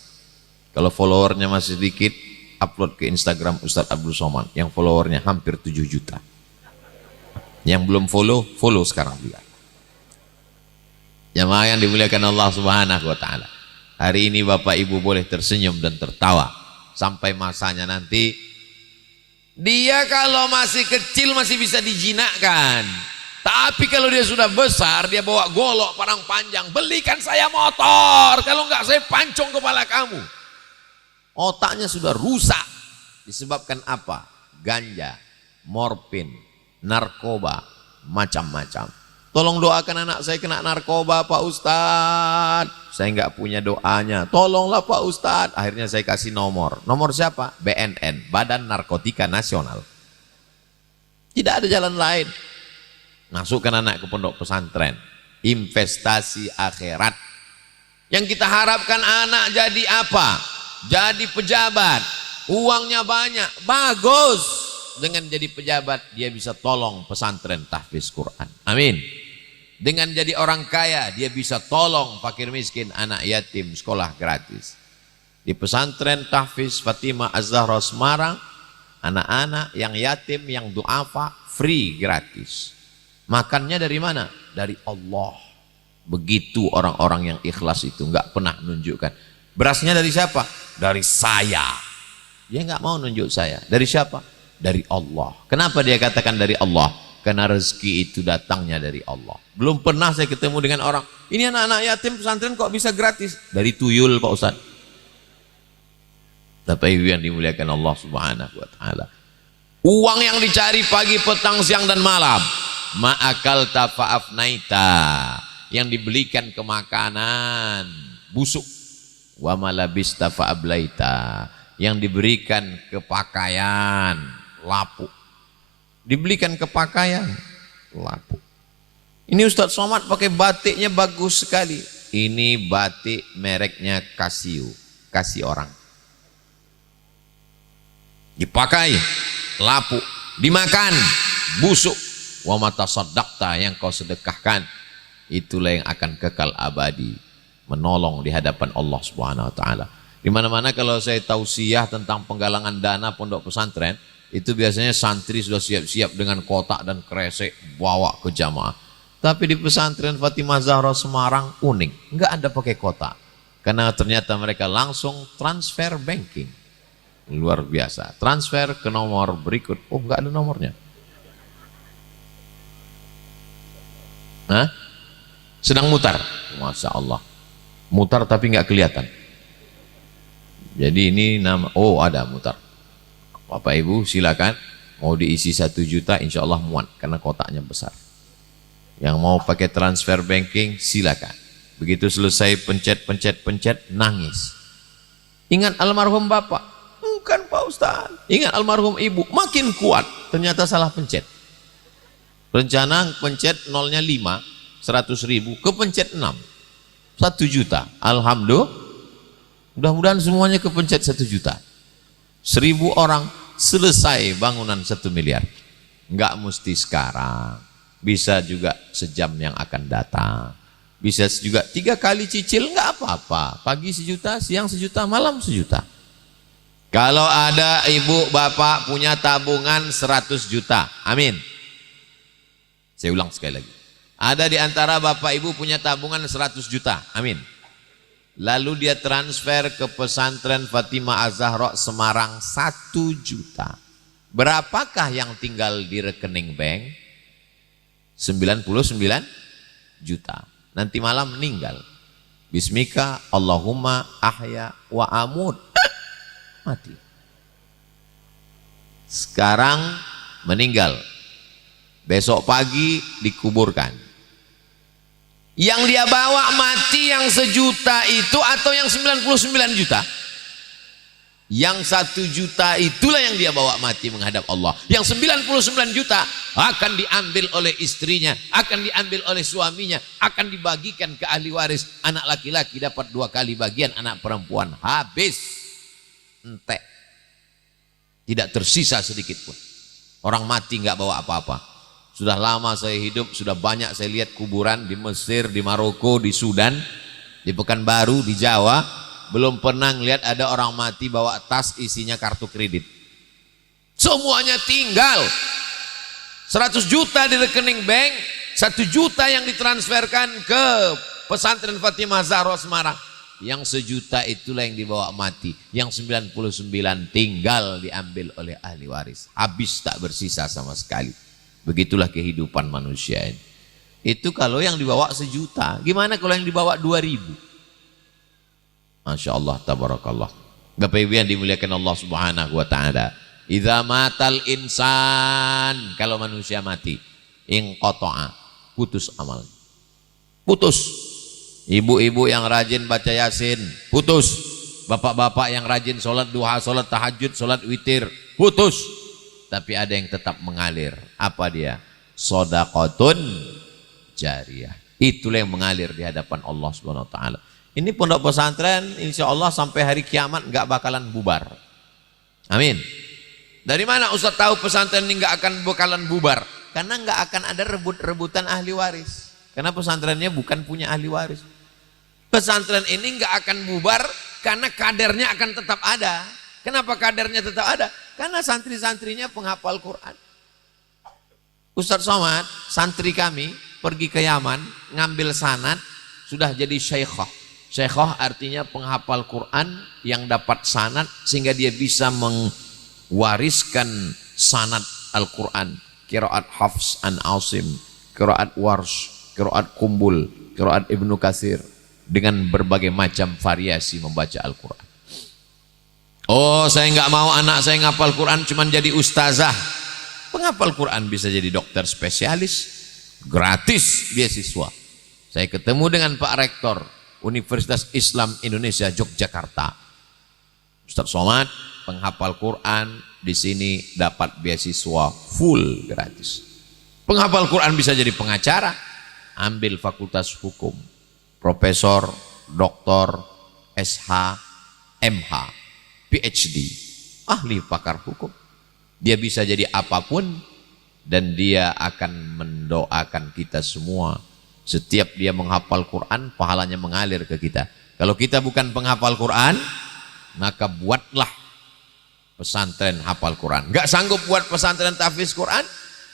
Kalau followernya masih sedikit, upload ke Instagram Ustadz Abdul Somad yang followernya hampir 7 juta. Yang belum follow, follow sekarang juga. Jamaah yang dimuliakan Allah Subhanahu wa taala. Hari ini Bapak Ibu boleh tersenyum dan tertawa sampai masanya nanti. Dia kalau masih kecil masih bisa dijinakkan. Tapi kalau dia sudah besar, dia bawa golok parang panjang, belikan saya motor, kalau enggak saya pancung kepala kamu. Otaknya sudah rusak. Disebabkan apa? Ganja, morfin, narkoba, macam-macam. Tolong doakan anak saya kena narkoba Pak Ustadz. Saya nggak punya doanya. Tolonglah Pak Ustadz. Akhirnya saya kasih nomor. Nomor siapa? BNN, Badan Narkotika Nasional. Tidak ada jalan lain. Masukkan anak ke pondok pesantren. Investasi akhirat. Yang kita harapkan anak jadi apa? Jadi pejabat. Uangnya banyak. Bagus. Dengan jadi pejabat dia bisa tolong pesantren tahfiz Quran. Amin. Dengan jadi orang kaya dia bisa tolong fakir miskin, anak yatim, sekolah gratis. Di pesantren Tahfiz Fatimah Az-Zahra Semarang, anak-anak yang yatim, yang duafa, free, gratis. Makannya dari mana? Dari Allah. Begitu orang-orang yang ikhlas itu, nggak pernah nunjukkan. Berasnya dari siapa? Dari saya. Dia nggak mau nunjuk saya. Dari siapa? Dari Allah. Kenapa dia katakan dari Allah? Karena rezeki itu datangnya dari Allah. Belum pernah saya ketemu dengan orang, ini anak-anak yatim pesantren kok bisa gratis? Dari tuyul Pak Ustaz. Bapak Ibu yang dimuliakan Allah Subhanahu wa taala. Uang yang dicari pagi, petang, siang dan malam. Ma'akal tafa'afnaita, yang dibelikan ke makanan busuk. Wa malabista fa'ablaita, yang diberikan ke pakaian lapuk. Dibelikan ke pakaian lapuk. Ini Ustadz Somad pakai batiknya bagus sekali. Ini batik mereknya Casio, kasih orang. Dipakai lapuk, dimakan busuk. Wa mata saddaqta, yang kau sedekahkan itulah yang akan kekal abadi, menolong di hadapan Allah Subhanahu wa taala. Di mana-mana kalau saya tausiah tentang penggalangan dana pondok pesantren, itu biasanya santri sudah siap-siap dengan kotak dan kresek bawa ke jamaah. Tapi di pesantren Fatimah Zahra Semarang unik, enggak ada pakai kotak. Karena ternyata mereka langsung transfer banking. Luar biasa. Transfer ke nomor berikut. Oh, enggak ada nomornya. Hah? Sedang mutar. Masya Allah. Mutar tapi enggak kelihatan. Jadi ini nama, oh ada mutar. Bapak Ibu silakan, mau diisi 1 juta insya Allah muat karena kotaknya besar. Yang mau pakai transfer banking silakan. Begitu selesai pencet nangis. Ingat almarhum bapak? Bukan Pak Ustaz. Ingat almarhum ibu? Makin kuat. Ternyata salah pencet. Rencana pencet nolnya 5, 100.000, kepencet 6, 1 juta. Alhamdulillah. Mudah-mudahan semuanya kepencet 1 juta. 1.000 orang selesai bangunan 1 miliar. Enggak mesti sekarang. Bisa juga sejam yang akan datang. Bisa juga 3 kali cicil, enggak apa-apa. Pagi 1 juta, siang 1 juta, malam 1 juta. Kalau ada ibu bapak punya tabungan 100 juta, amin. Saya ulang sekali lagi. Ada di antara bapak ibu punya tabungan 100 juta, amin. Lalu dia transfer ke pesantren Fatimah Az-Zahra Semarang 1 juta. Berapakah yang tinggal di rekening bank? 99 juta. Nanti malam meninggal. Bismika Allahumma ahya wa amut. Mati. Sekarang meninggal. Besok pagi dikuburkan. Yang dia bawa mati yang 1 juta itu atau yang 99 juta? Yang 1 juta itulah yang dia bawa mati menghadap Allah. Yang 99 juta akan diambil oleh istrinya, akan diambil oleh suaminya, akan dibagikan ke ahli waris. Anak laki-laki dapat 2 kali bagian, anak perempuan habis. Entek. Tidak tersisa sedikit pun. Orang mati nggak bawa apa-apa. Sudah lama saya hidup, sudah banyak saya lihat kuburan di Mesir, di Maroko, di Sudan, di Pekanbaru, di Jawa. Belum pernah ngelihat ada orang mati bawa tas isinya kartu kredit. Semuanya tinggal. 100 juta di rekening bank, 1 juta yang ditransferkan ke pesantren Fatimah Zahra Semarang. Yang 1 juta itulah yang dibawa mati. Yang 99 tinggal diambil oleh ahli waris. Habis tak bersisa sama sekali. Begitulah kehidupan manusia ini. Itu kalau yang dibawa 1 juta. Gimana kalau yang dibawa 2.000? Masya Allah, tabarakallah. Bapak Ibu yang dimuliakan Allah Subhanahu wa ta'ala. Idza matal insan, kalau manusia mati, inqata'a, putus amal. Putus. Ibu-ibu yang rajin baca Yasin, putus. Bapak-bapak yang rajin sholat duha, sholat tahajud, sholat witir, putus. Tapi ada yang tetap mengalir. Apa dia? Shadaqatun jariyah. Itulah yang mengalir di hadapan Allah Subhanahu wa ta'ala. Ini pondok pesantren insya Allah sampai hari kiamat nggak bakalan bubar. Amin. Dari mana Ustaz tahu pesantren ini nggak akan bakalan bubar? Karena nggak akan ada rebut-rebutan ahli waris. Karena pesantrennya bukan punya ahli waris. Pesantren ini nggak akan bubar karena kadernya akan tetap ada. Kenapa kadernya tetap ada? Karena santri-santrinya penghafal Quran. Ustadz Somad, santri kami pergi ke Yaman, ngambil sanad, sudah jadi syaikhah. Syaikhah artinya penghafal Quran yang dapat sanad sehingga dia bisa mewariskan sanad Al-Quran. Qiraat Hafs an Asim, qiraat Warsh, qiraat Kumbul, qiraat Ibnu Katsir, dengan berbagai macam variasi membaca Al-Quran. Oh, saya nggak mau anak saya ngapal Quran cuman jadi ustazah. Penghafal Quran bisa jadi dokter spesialis, gratis beasiswa. Saya ketemu dengan Pak Rektor Universitas Islam Indonesia Yogyakarta. Ustadz Somad, penghafal Quran di sini dapat beasiswa full gratis. Penghafal Quran bisa jadi pengacara, ambil fakultas hukum, profesor, doktor, SH, MH, PhD, ahli pakar hukum. Dia bisa jadi apapun dan dia akan mendoakan kita semua. Setiap dia menghafal Quran, pahalanya mengalir ke kita. Kalau kita bukan penghafal Quran, maka buatlah pesantren hafal Quran. Gak sanggup buat pesantren tahfiz Quran,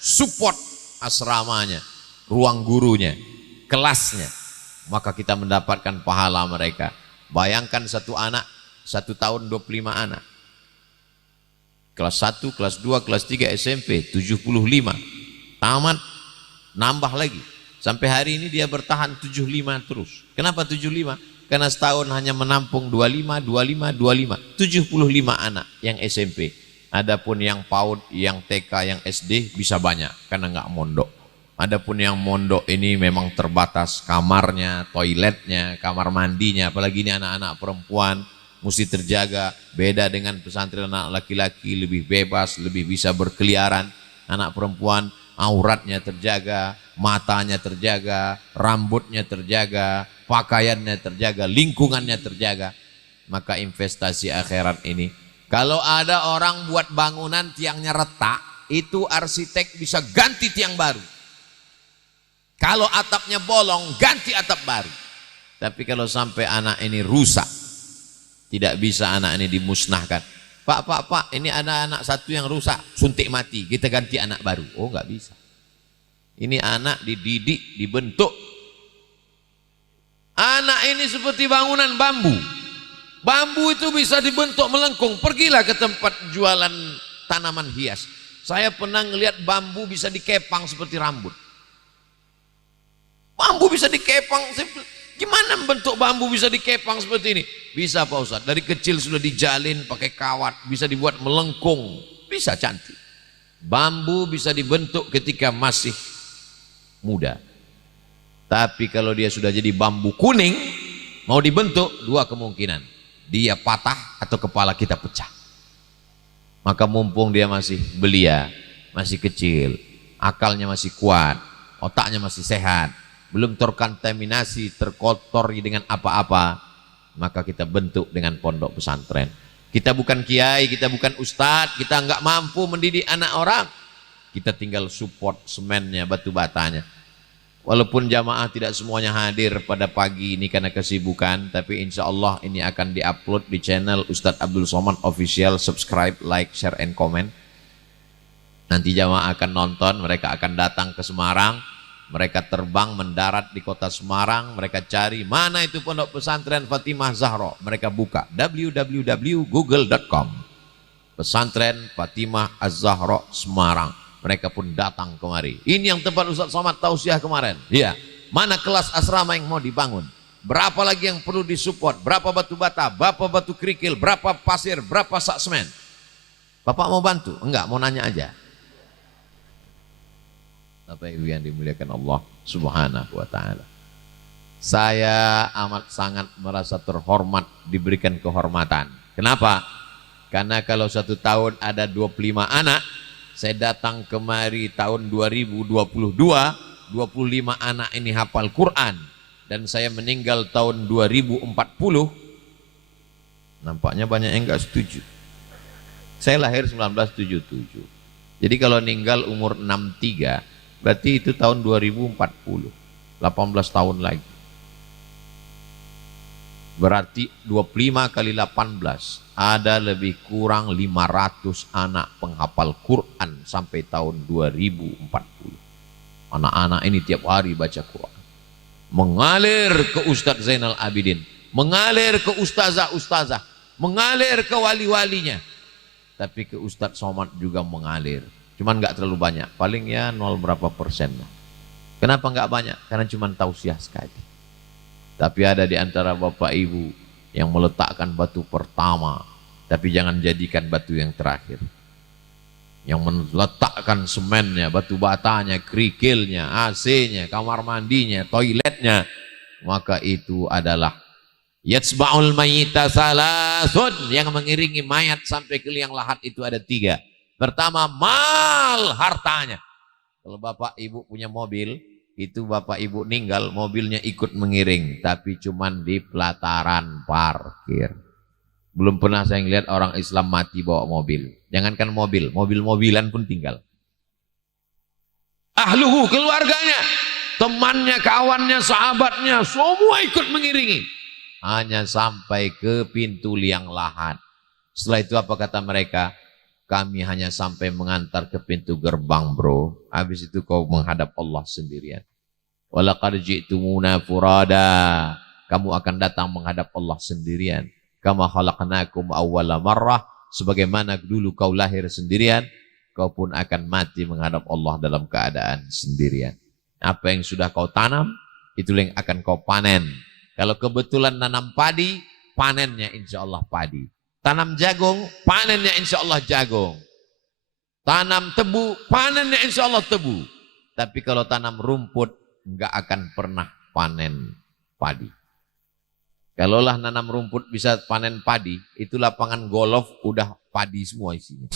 support asramanya, ruang gurunya, kelasnya. Maka kita mendapatkan pahala mereka. Bayangkan satu anak, 1 tahun 25 anak. Kelas 1, kelas 2, kelas 3 SMP 75. Tamat, nambah lagi. Sampai hari ini dia bertahan 75 terus. Kenapa 75? Karena setahun hanya menampung 25, 25, 25. 75 anak yang SMP. Adapun yang PAUD, yang TK, yang SD bisa banyak karena nggak mondok. Adapun yang mondok ini memang terbatas kamarnya, toiletnya, kamar mandinya. Apalagi ini anak-anak perempuan mesti terjaga. Beda dengan pesantren anak laki-laki, lebih bebas, lebih bisa berkeliaran. Anak perempuan auratnya terjaga, matanya terjaga, rambutnya terjaga, pakaiannya terjaga, lingkungannya terjaga. Maka investasi akhirat ini, kalau ada orang buat bangunan tiangnya retak, itu arsitek bisa ganti tiang baru. Kalau atapnya bolong, ganti atap baru. Tapi kalau sampai anak ini rusak, tidak bisa anak ini dimusnahkan. Pak, ini ada anak satu yang rusak, suntik mati, kita ganti anak baru. Oh, nggak bisa. Ini anak dididik, dibentuk. Anak ini seperti bangunan bambu. Bambu itu bisa dibentuk melengkung. Pergilah ke tempat jualan tanaman hias. Saya pernah ngelihat bambu bisa dikepang seperti rambut. Bambu bisa dikepang. Gimana bentuk bambu bisa dikepang seperti ini? Bisa Pak Ustadz, dari kecil sudah dijalin pakai kawat, bisa dibuat melengkung, bisa cantik. Bambu bisa dibentuk ketika masih muda. Tapi kalau dia sudah jadi bambu kuning, mau dibentuk, 2 kemungkinan. Dia patah atau kepala kita pecah. Maka mumpung dia masih belia, masih kecil, akalnya masih kuat, otaknya masih sehat, belum terkontaminasi, terkotori dengan apa-apa, maka kita bentuk dengan pondok pesantren. Kita bukan kiai, kita bukan ustadz, kita nggak mampu mendidik anak orang. Kita tinggal support semennya, batu batanya. Walaupun jamaah tidak semuanya hadir pada pagi ini karena kesibukan, tapi insya Allah ini akan diupload di channel Ustadz Abdul Somad Official. Subscribe, like, share, and comment. Nanti jamaah akan nonton, mereka akan datang ke Semarang. Mereka terbang mendarat di kota Semarang, mereka cari mana itu pondok pesantren Fatimah Zahra. Mereka buka www.google.com, pesantren Fatimah Az-Zahra Semarang. Mereka pun datang kemari. Ini yang tempat Ustadz Somad tausiah kemarin. Iya. Mana kelas asrama yang mau dibangun? Berapa lagi yang perlu disupport? Berapa batu bata? Berapa batu kerikil? Berapa pasir? Berapa sak semen? Bapak mau bantu? Enggak, mau nanya aja. Bapak Ibu yang dimuliakan Allah Subhanahu wa ta'ala. Saya amat sangat merasa terhormat diberikan kehormatan. Kenapa? Karena kalau 1 tahun ada 25 anak, saya datang kemari tahun 2022, 25 anak ini hafal Quran. Dan saya meninggal tahun 2040, nampaknya banyak yang enggak setuju. Saya lahir 1977. Jadi kalau meninggal umur 63, berarti itu tahun 2040, 18 tahun lagi. Berarti 25 kali 18 ada lebih kurang 500 anak penghafal Quran sampai tahun 2040. Anak-anak ini tiap hari baca Quran. Mengalir ke Ustadz Zainal Abidin, mengalir ke ustazah-ustazah, mengalir ke wali-walinya. Tapi ke Ustadz Somad juga mengalir. Cuman nggak terlalu banyak, paling ya 0 berapa persen lah. Kenapa nggak banyak? Karena cuman tausiah sekali. Tapi ada di antara bapak ibu yang meletakkan batu pertama, tapi jangan jadikan batu yang terakhir. Yang meletakkan semennya, batu batanya, kerikilnya, AC-nya, kamar mandinya, toiletnya, maka itu adalah yatsba'ul mayyita salasun, yang mengiringi mayat sampai ke liang lahat itu ada 3. Pertama, mal, hartanya. Kalau bapak ibu punya mobil, itu bapak ibu ninggal, mobilnya ikut mengiring, tapi cuman di pelataran parkir. Belum pernah saya lihat orang Islam mati bawa mobil. Jangankan mobil, mobil-mobilan pun tinggal. Ahluhu, keluarganya, temannya, kawannya, sahabatnya, semua ikut mengiringi. Hanya sampai ke pintu liang lahat. Setelah itu apa kata mereka? Kami hanya sampai mengantar ke pintu gerbang, bro. Habis itu kau menghadap Allah sendirian. Walaqad ji'tumuna furada. Kamu akan datang menghadap Allah sendirian. Kama khalaqnakum awwala marrah. Sebagaimana dulu kau lahir sendirian, kau pun akan mati menghadap Allah dalam keadaan sendirian. Apa yang sudah kau tanam, itu yang akan kau panen. Kalau kebetulan nanam padi, panennya insya Allah padi. Tanam jagung, panennya insya Allah jagung. Tanam tebu, panennya insya Allah tebu. Tapi kalau tanam rumput, enggak akan pernah panen padi. Kalaulah nanam rumput bisa panen padi, itu lapangan golf udah padi semua isinya.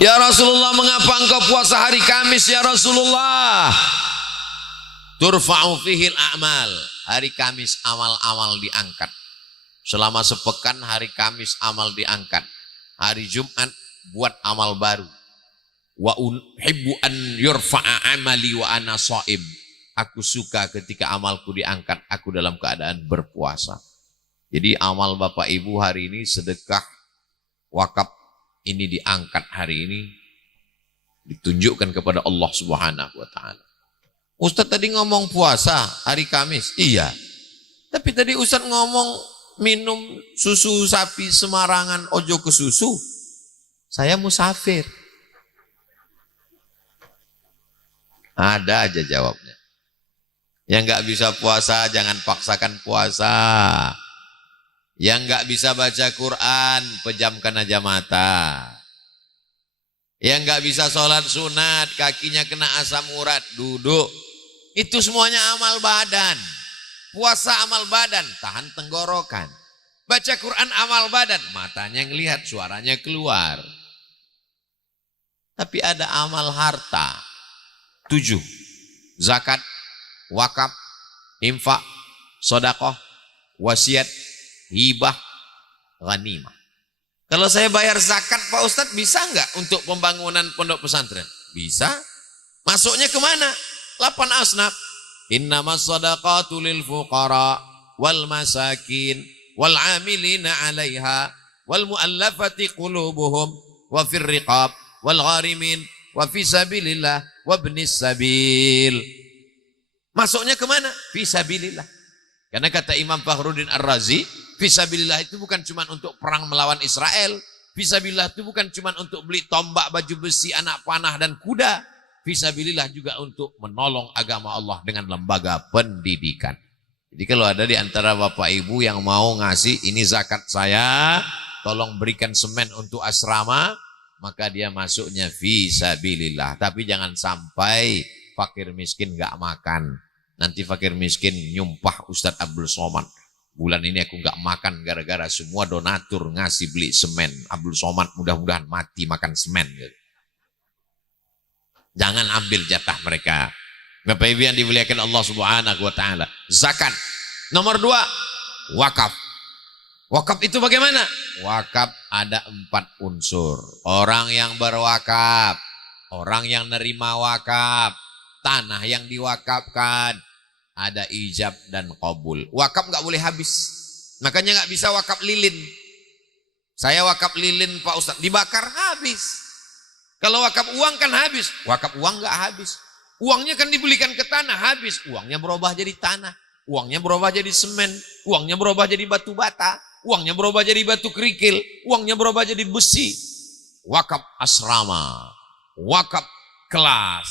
Ya Rasulullah, mengapa engkau puasa hari Kamis ya Rasulullah? Turfa'u fihil a'mal. Hari Kamis amal-amal diangkat. Selama sepekan hari Kamis amal diangkat. Hari Jumat buat amal baru. Wa uhibbu an yurfa'a amali wa ana shaim. Aku suka ketika amalku diangkat, aku dalam keadaan berpuasa. Jadi amal Bapak Ibu hari ini sedekah wakaf ini diangkat hari ini, ditunjukkan kepada Allah Subhanahu wa ta'ala. Ustadz tadi ngomong puasa hari Kamis, iya. Tapi tadi Ustadz ngomong minum susu sapi semarangan, ojo ke susu. Saya musafir. Ada aja jawabnya. Yang nggak bisa puasa jangan paksakan puasa. Yang nggak bisa baca Quran, pejamkan aja mata. Yang nggak bisa sholat sunat, kakinya kena asam urat, duduk. Itu semuanya amal badan. Puasa amal badan, tahan tenggorokan. Baca Quran amal badan, matanya ngelihat, suaranya keluar. Tapi ada amal harta. 7. Zakat, wakaf, infak, sodakoh, wasiat, hibah, ghanimah. Kalau saya bayar zakat Pak Ustadz, bisa nggak untuk pembangunan pondok pesantren? Bisa. Masuknya kemana? 8 asnaf. Innamas sadaqatu lil fuqara wal masakin wal amilina 'alaiha wal mu'allafati qulubuhum wa fir riqab wal gharimin wa fi sabilillah wa ibnis sabil. Masuknya kemana? Fi sabilillah. Karena kata Imam Fakhruddin Ar-Razi, fisabilillah itu bukan cuma untuk perang melawan Israel. Fisabilillah itu bukan cuma untuk beli tombak, baju besi, anak panah dan kuda. Fisabilillah juga untuk menolong agama Allah dengan lembaga pendidikan. Jadi kalau ada di antara Bapak Ibu yang mau ngasih, ini zakat saya, tolong berikan semen untuk asrama, maka dia masuknya fisabilillah. Tapi jangan sampai fakir miskin gak makan. Nanti fakir miskin nyumpah Ustadz Abdul Somad. Bulan ini aku nggak makan gara-gara semua donatur ngasih beli semen. Abdul Somad mudah-mudahan mati makan semen. Jangan ambil jatah mereka. Bapak Ibu yang dimuliakan Allah Subhanahu wa taala. Zakat. Nomor 2, wakaf. Wakaf itu bagaimana? Wakaf ada 4 unsur. Orang yang berwakaf, orang yang nerima wakaf, tanah yang diwakafkan, ada ijab dan qabul. Wakaf nggak boleh habis. Makanya nggak bisa wakaf lilin. Saya wakaf lilin Pak Ustadz, dibakar habis. Kalau wakaf uang kan habis. Wakaf uang nggak habis. Uangnya kan dibelikan ke tanah, habis. Uangnya berubah jadi tanah. Uangnya berubah jadi semen. Uangnya berubah jadi batu bata. Uangnya berubah jadi batu kerikil. Uangnya berubah jadi besi. Wakaf asrama. Wakaf kelas.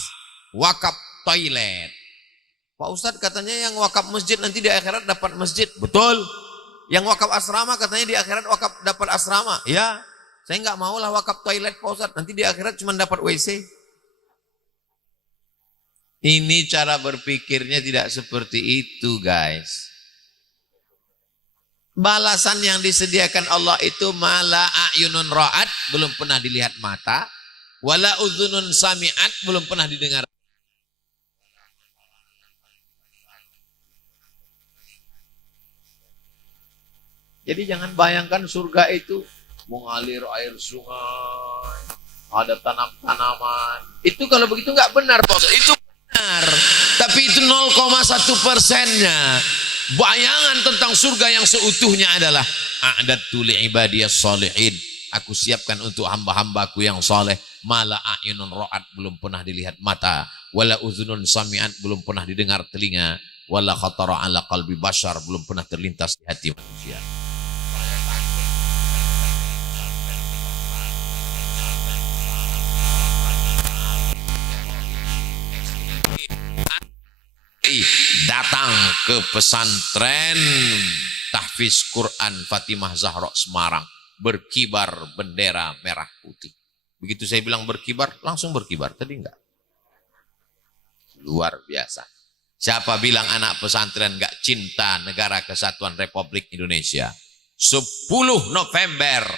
Wakaf toilet. Pak Ustadz katanya yang wakaf masjid nanti di akhirat dapat masjid. Betul. Yang wakaf asrama katanya di akhirat wakaf dapat asrama. Ya, saya nggak mau lah wakaf toilet Pak Ustadz. Nanti di akhirat cuma dapat WC. Ini cara berpikirnya tidak seperti itu guys. Balasan yang disediakan Allah itu mala a'yunun ra'at, belum pernah dilihat mata. Wala udhunun sami'at, belum pernah didengar. Jadi jangan bayangkan surga itu mengalir air sungai, ada tanam-tanaman. Itu kalau begitu nggak benar, Pak. Itu benar, tapi itu 0,1%-nya. Bayangan tentang surga yang seutuhnya adalah a'dadtu li'ibadiyas shalihin. Aku siapkan untuk hamba-hambaku yang saleh. Mala a'yunun ra'at, belum pernah dilihat mata. Wala uzunun sami'at, belum pernah didengar telinga. Wala khatara ala qalbi bashar, belum pernah terlintas di hati manusia. Datang ke pesantren tahfiz Quran Fatimah Zahra Semarang, berkibar bendera merah putih. Begitu saya bilang berkibar, langsung berkibar. Tadi enggak? Luar biasa. Siapa bilang anak pesantren enggak cinta negara kesatuan Republik Indonesia? 10 November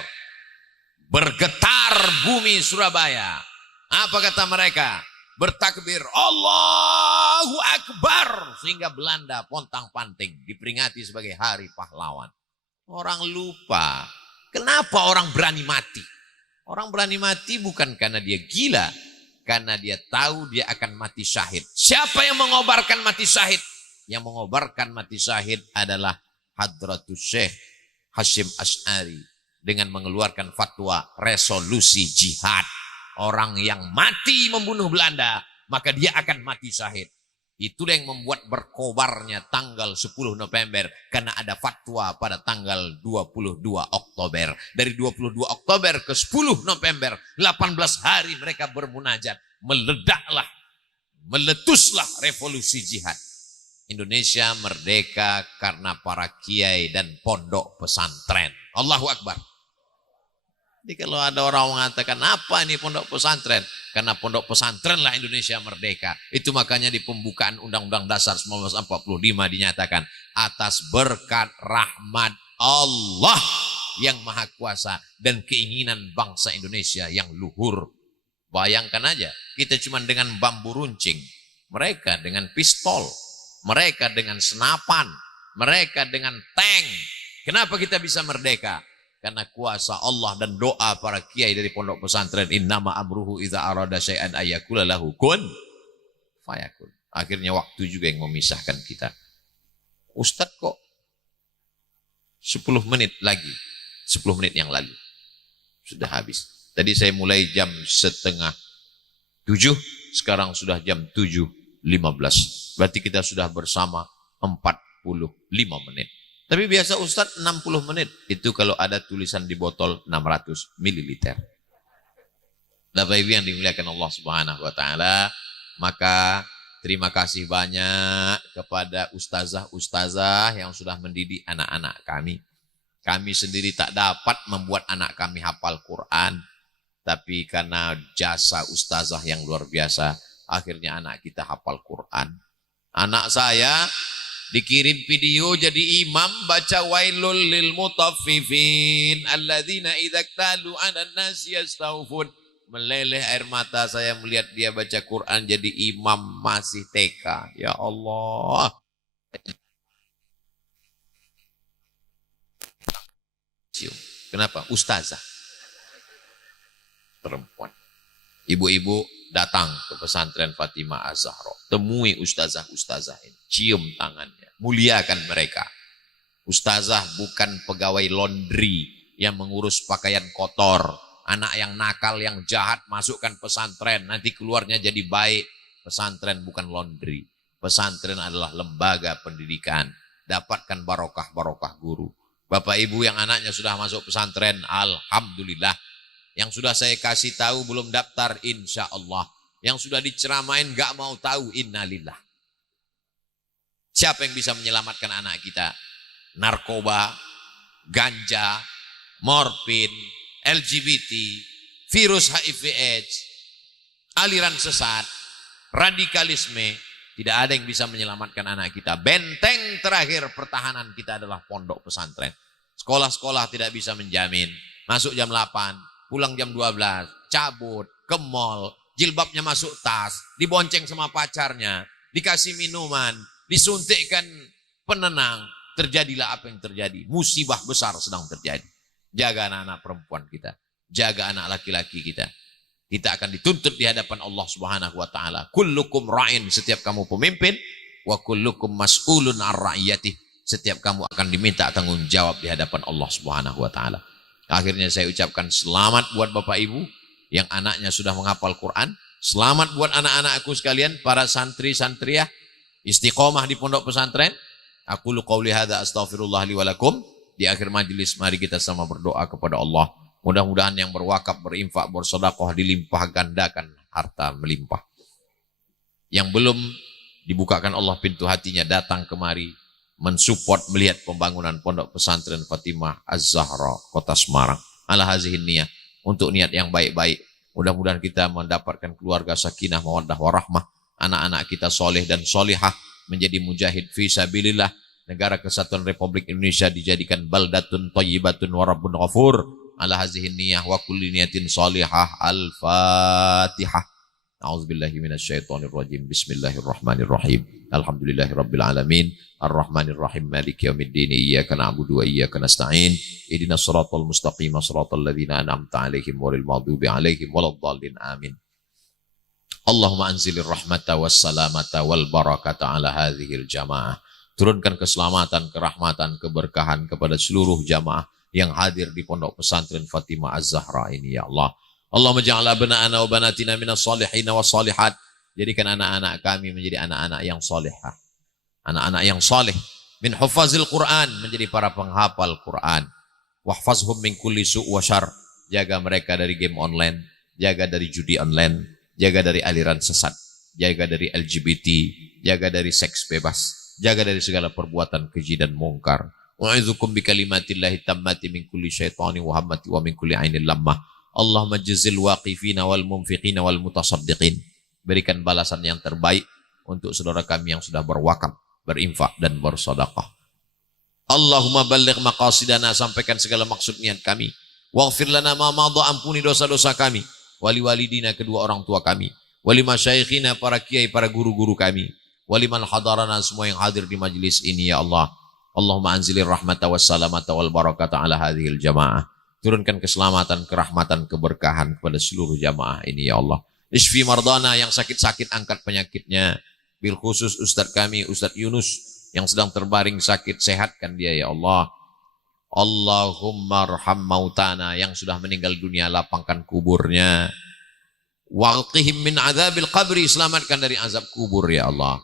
bergetar bumi Surabaya. Apa kata mereka? Bertakbir Allahu Akbar, sehingga Belanda pontang-panting diperingati sebagai hari pahlawan. Orang lupa kenapa orang berani mati. Orang berani mati bukan karena dia gila, karena dia tahu dia akan mati syahid. Siapa yang mengobarkan mati syahid? Yang mengobarkan mati syahid adalah Hadratus Syekh Hasyim Asy'ari dengan mengeluarkan fatwa resolusi jihad. Orang yang mati membunuh Belanda, maka dia akan mati syahid. Itulah yang membuat berkobarnya tanggal 10 November. Karena ada fatwa pada tanggal 22 Oktober. Dari 22 Oktober ke 10 November, 18 hari mereka bermunajat. Meledaklah, meletuslah revolusi jihad. Indonesia merdeka karena para kiai dan pondok pesantren. Allahu Akbar. Jadi kalau ada orang mengatakan apa ini pondok pesantren? Karena pondok pesantren lah Indonesia merdeka. Itu makanya di pembukaan Undang-Undang Dasar 1945 dinyatakan atas berkat rahmat Allah yang Maha Kuasa dan keinginan bangsa Indonesia yang luhur. Bayangkan aja, kita cuma dengan bambu runcing, mereka dengan pistol, mereka dengan senapan, mereka dengan tank. Kenapa kita bisa merdeka? Karena kuasa Allah dan doa para kiai dari pondok pesantren. Innama amruhu idza arada syai'an ayyakula lahu kun fayakun. Akhirnya waktu juga yang memisahkan kita. Ustadz kok 10 menit lagi, 10 menit yang lalu sudah habis. Tadi saya mulai jam 6:30, sekarang sudah jam 7:15. Berarti kita sudah bersama 45 menit. Tapi biasa Ustadz 60 menit. Itu kalau ada tulisan di botol 600 ml. Bapak Ibu yang dimuliakan Allah Subhanahu wa taala, maka terima kasih banyak kepada ustazah-ustazah yang sudah mendidik anak-anak kami. Kami sendiri tak dapat membuat anak kami hafal Quran, tapi karena jasa ustazah yang luar biasa, akhirnya anak kita hafal Quran. Anak saya dikirim video jadi imam baca wailul lil mutaffifin alladzina idza iktalu 'alan nasi yastawfun. Meleleh air mata saya melihat dia baca Quran jadi imam masih TK. Ya Allah. Kenapa? Ustazah perempuan. Ibu-ibu datang ke pesantren Fatimah Az-Zahra. Temui ustazah-ustazah ini. Cium tangannya. Muliakan mereka. Ustazah bukan pegawai laundry yang mengurus pakaian kotor. Anak yang nakal, yang jahat masukkan pesantren. Nanti keluarnya jadi baik. Pesantren bukan laundry. Pesantren adalah lembaga pendidikan. Dapatkan barokah-barokah guru. Bapak ibu yang anaknya sudah masuk pesantren, alhamdulillah. Yang sudah saya kasih tahu belum daftar, insya Allah. Yang sudah diceramain gak mau tahu, innalillah. Siapa yang bisa menyelamatkan anak kita? Narkoba, ganja, morfin, LGBT, virus HIV/AIDS, aliran sesat, radikalisme. Tidak ada yang bisa menyelamatkan anak kita. Benteng terakhir pertahanan kita adalah pondok pesantren. Sekolah-sekolah tidak bisa menjamin. Masuk jam 8, pulang jam 12, cabut, ke mall, jilbabnya masuk tas, dibonceng sama pacarnya, dikasih minuman, disuntikkan penenang, terjadilah apa yang terjadi. Musibah besar sedang terjadi. Jaga anak-anak perempuan kita, jaga anak laki-laki kita. Kita akan dituntut di hadapan Allah Subhanahu wa taala. Kullukum ra'in, setiap kamu pemimpin, wa kullukum mas'ulun ar ra'iyatih. Setiap kamu akan diminta tanggung jawab di hadapan Allah Subhanahu wa taala. Akhirnya saya ucapkan selamat buat Bapak Ibu yang anaknya sudah menghafal Quran. Selamat buat anak-anakku sekalian, para santri-santriah istiqomah di pondok pesantren. Aku qouli hadza astaghfirullah li wa lakum. Di akhir majelis mari kita sama berdoa kepada Allah. Mudah-mudahan yang berwakaf, berinfak, bersedekah dilimpah gandakan harta melimpah. Yang belum dibukakan Allah pintu hatinya datang kemari mensupport melihat pembangunan pondok pesantren Fatimah Az-Zahra Kota Semarang. Ala hazihin niyah, untuk niat yang baik-baik. Mudah-mudahan kita mendapatkan keluarga sakinah mawaddah warahmah, anak-anak kita soleh dan solihah, menjadi mujahid fi sabilillah. Negara Kesatuan Republik Indonesia dijadikan baldatun thayyibatun wa rabbun ghafur. Ala hazihin niyah wa kulli niyatin salihah. Al-Fatihah. A'udzubillahi minasyaitonir rajim. Bismillahirrahmanirrahim. Alhamdulillahirabbil alamin. Arrahmanirrahim. Maliki yaumiddin. Iyyaka na'budu wa iyyaka nasta'in. Ihdinas siratal mustaqim. Shiratal ladzina an'amta 'alaihim ghairil maghdubi 'alaihim waladdallin. Amin. Allahumma anzilir rahmata was salamata wal barakata ala hadhil jamaah. Turunkan keselamatan, kerahmatan, keberkahan kepada seluruh jamaah yang hadir di pondok pesantren Fatimah Az-Zahra ini, ya Allah. Allahumma ja'al abna'ana wa banatina minas salihin wa salihat. Jadikan anak-anak kami menjadi anak-anak yang salihah. Anak-anak yang salih. Min hufazil Quran, menjadi para penghafal Quran. Wahfazhum min kulli su' wa syar. Jaga mereka dari game online, jaga dari judi online, jaga dari aliran sesat, jaga dari LGBT, jaga dari seks bebas, jaga dari segala perbuatan keji dan mungkar. Wa'idzukum bikalimatillahi tammati min kulli syaitani wa hammati wa min kulli ainin lammah. Allahumma jazil waqifina wal munfiqina wal mutasaddiqin. Berikan balasan yang terbaik untuk saudara kami yang sudah berwakaf, berinfak dan bersedekah. Allahumma balligh maqasidana, sampaikan segala maksud niat kami. Waghfir lana ma madha, ampuni dosa-dosa kami. Wali walidina, kedua orang tua kami. Wali masyaikhina, para kiai, para guru-guru kami. Wali man hadarana, semua yang hadir di majlis ini ya Allah. Allahumma anzilir rahmata wassalamata wal barakata ala hadhil jamaah. Turunkan keselamatan, kerahmatan, keberkahan kepada seluruh jamaah ini ya Allah. Isfi mardana, yang sakit-sakit angkat penyakitnya. Bil khusus Ustadz kami, Ustadz Yunus, yang sedang terbaring sakit, sehatkan dia ya Allah. Allahumma arham mautana, yang sudah meninggal dunia, lapangkan kuburnya. Waqihim min azabil qabri, selamatkan dari azab kubur ya Allah.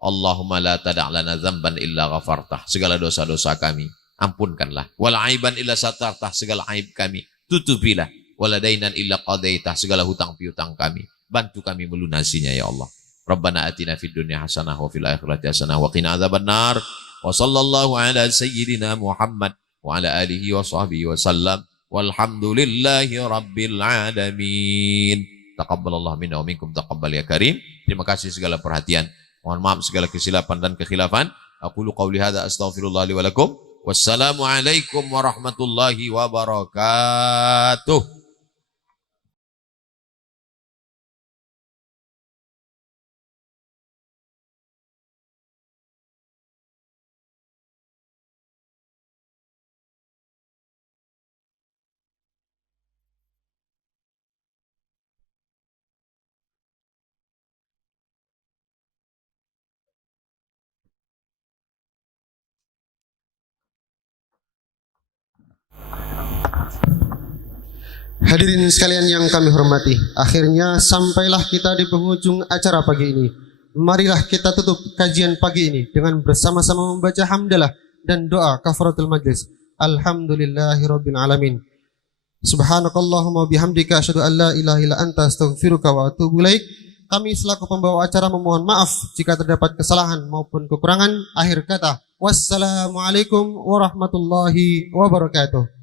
Allahumma la tada' lana dzamban illa ghafartah, segala dosa-dosa kami ampunkanlah. Wal aiban illa satartah, segala aib kami tutupilah. Wala dainan illa qadaitah, segala hutang piutang kami bantu kami melunasinya ya Allah. Rabbana atina fid dunya hasanah wa fil akhirati hasanah wa qina adzabannar. Wa sallallahu ala sayyidina Muhammad wa ala alihi wa sahbihi wa sallam. Walhamdulillahi rabbil alamin. Taqabbalallahu minna wa minkum taqabbal ya karim. Terima kasih segala perhatian. Mohon maaf segala kesilapan dan kekhilafan. Aqulu qawli hadza astaghfirullah li wa lakum. Wassalamualaikum warahmatullahi wabarakatuh. Hadirin sekalian yang kami hormati, akhirnya sampailah kita di penghujung acara pagi ini. Marilah kita tutup kajian pagi ini dengan bersama-sama membaca hamdalah dan doa kafaratul majlis. Alhamdulillahirabbil alamin. Subhanakallahumma bihamdika asyhadu an la ilaha illa anta astaghfiruka wa atubu ilaik. Kami selaku pembawa acara memohon maaf jika terdapat kesalahan maupun kekurangan. Akhir kata, wassalamualaikum warahmatullahi wabarakatuh.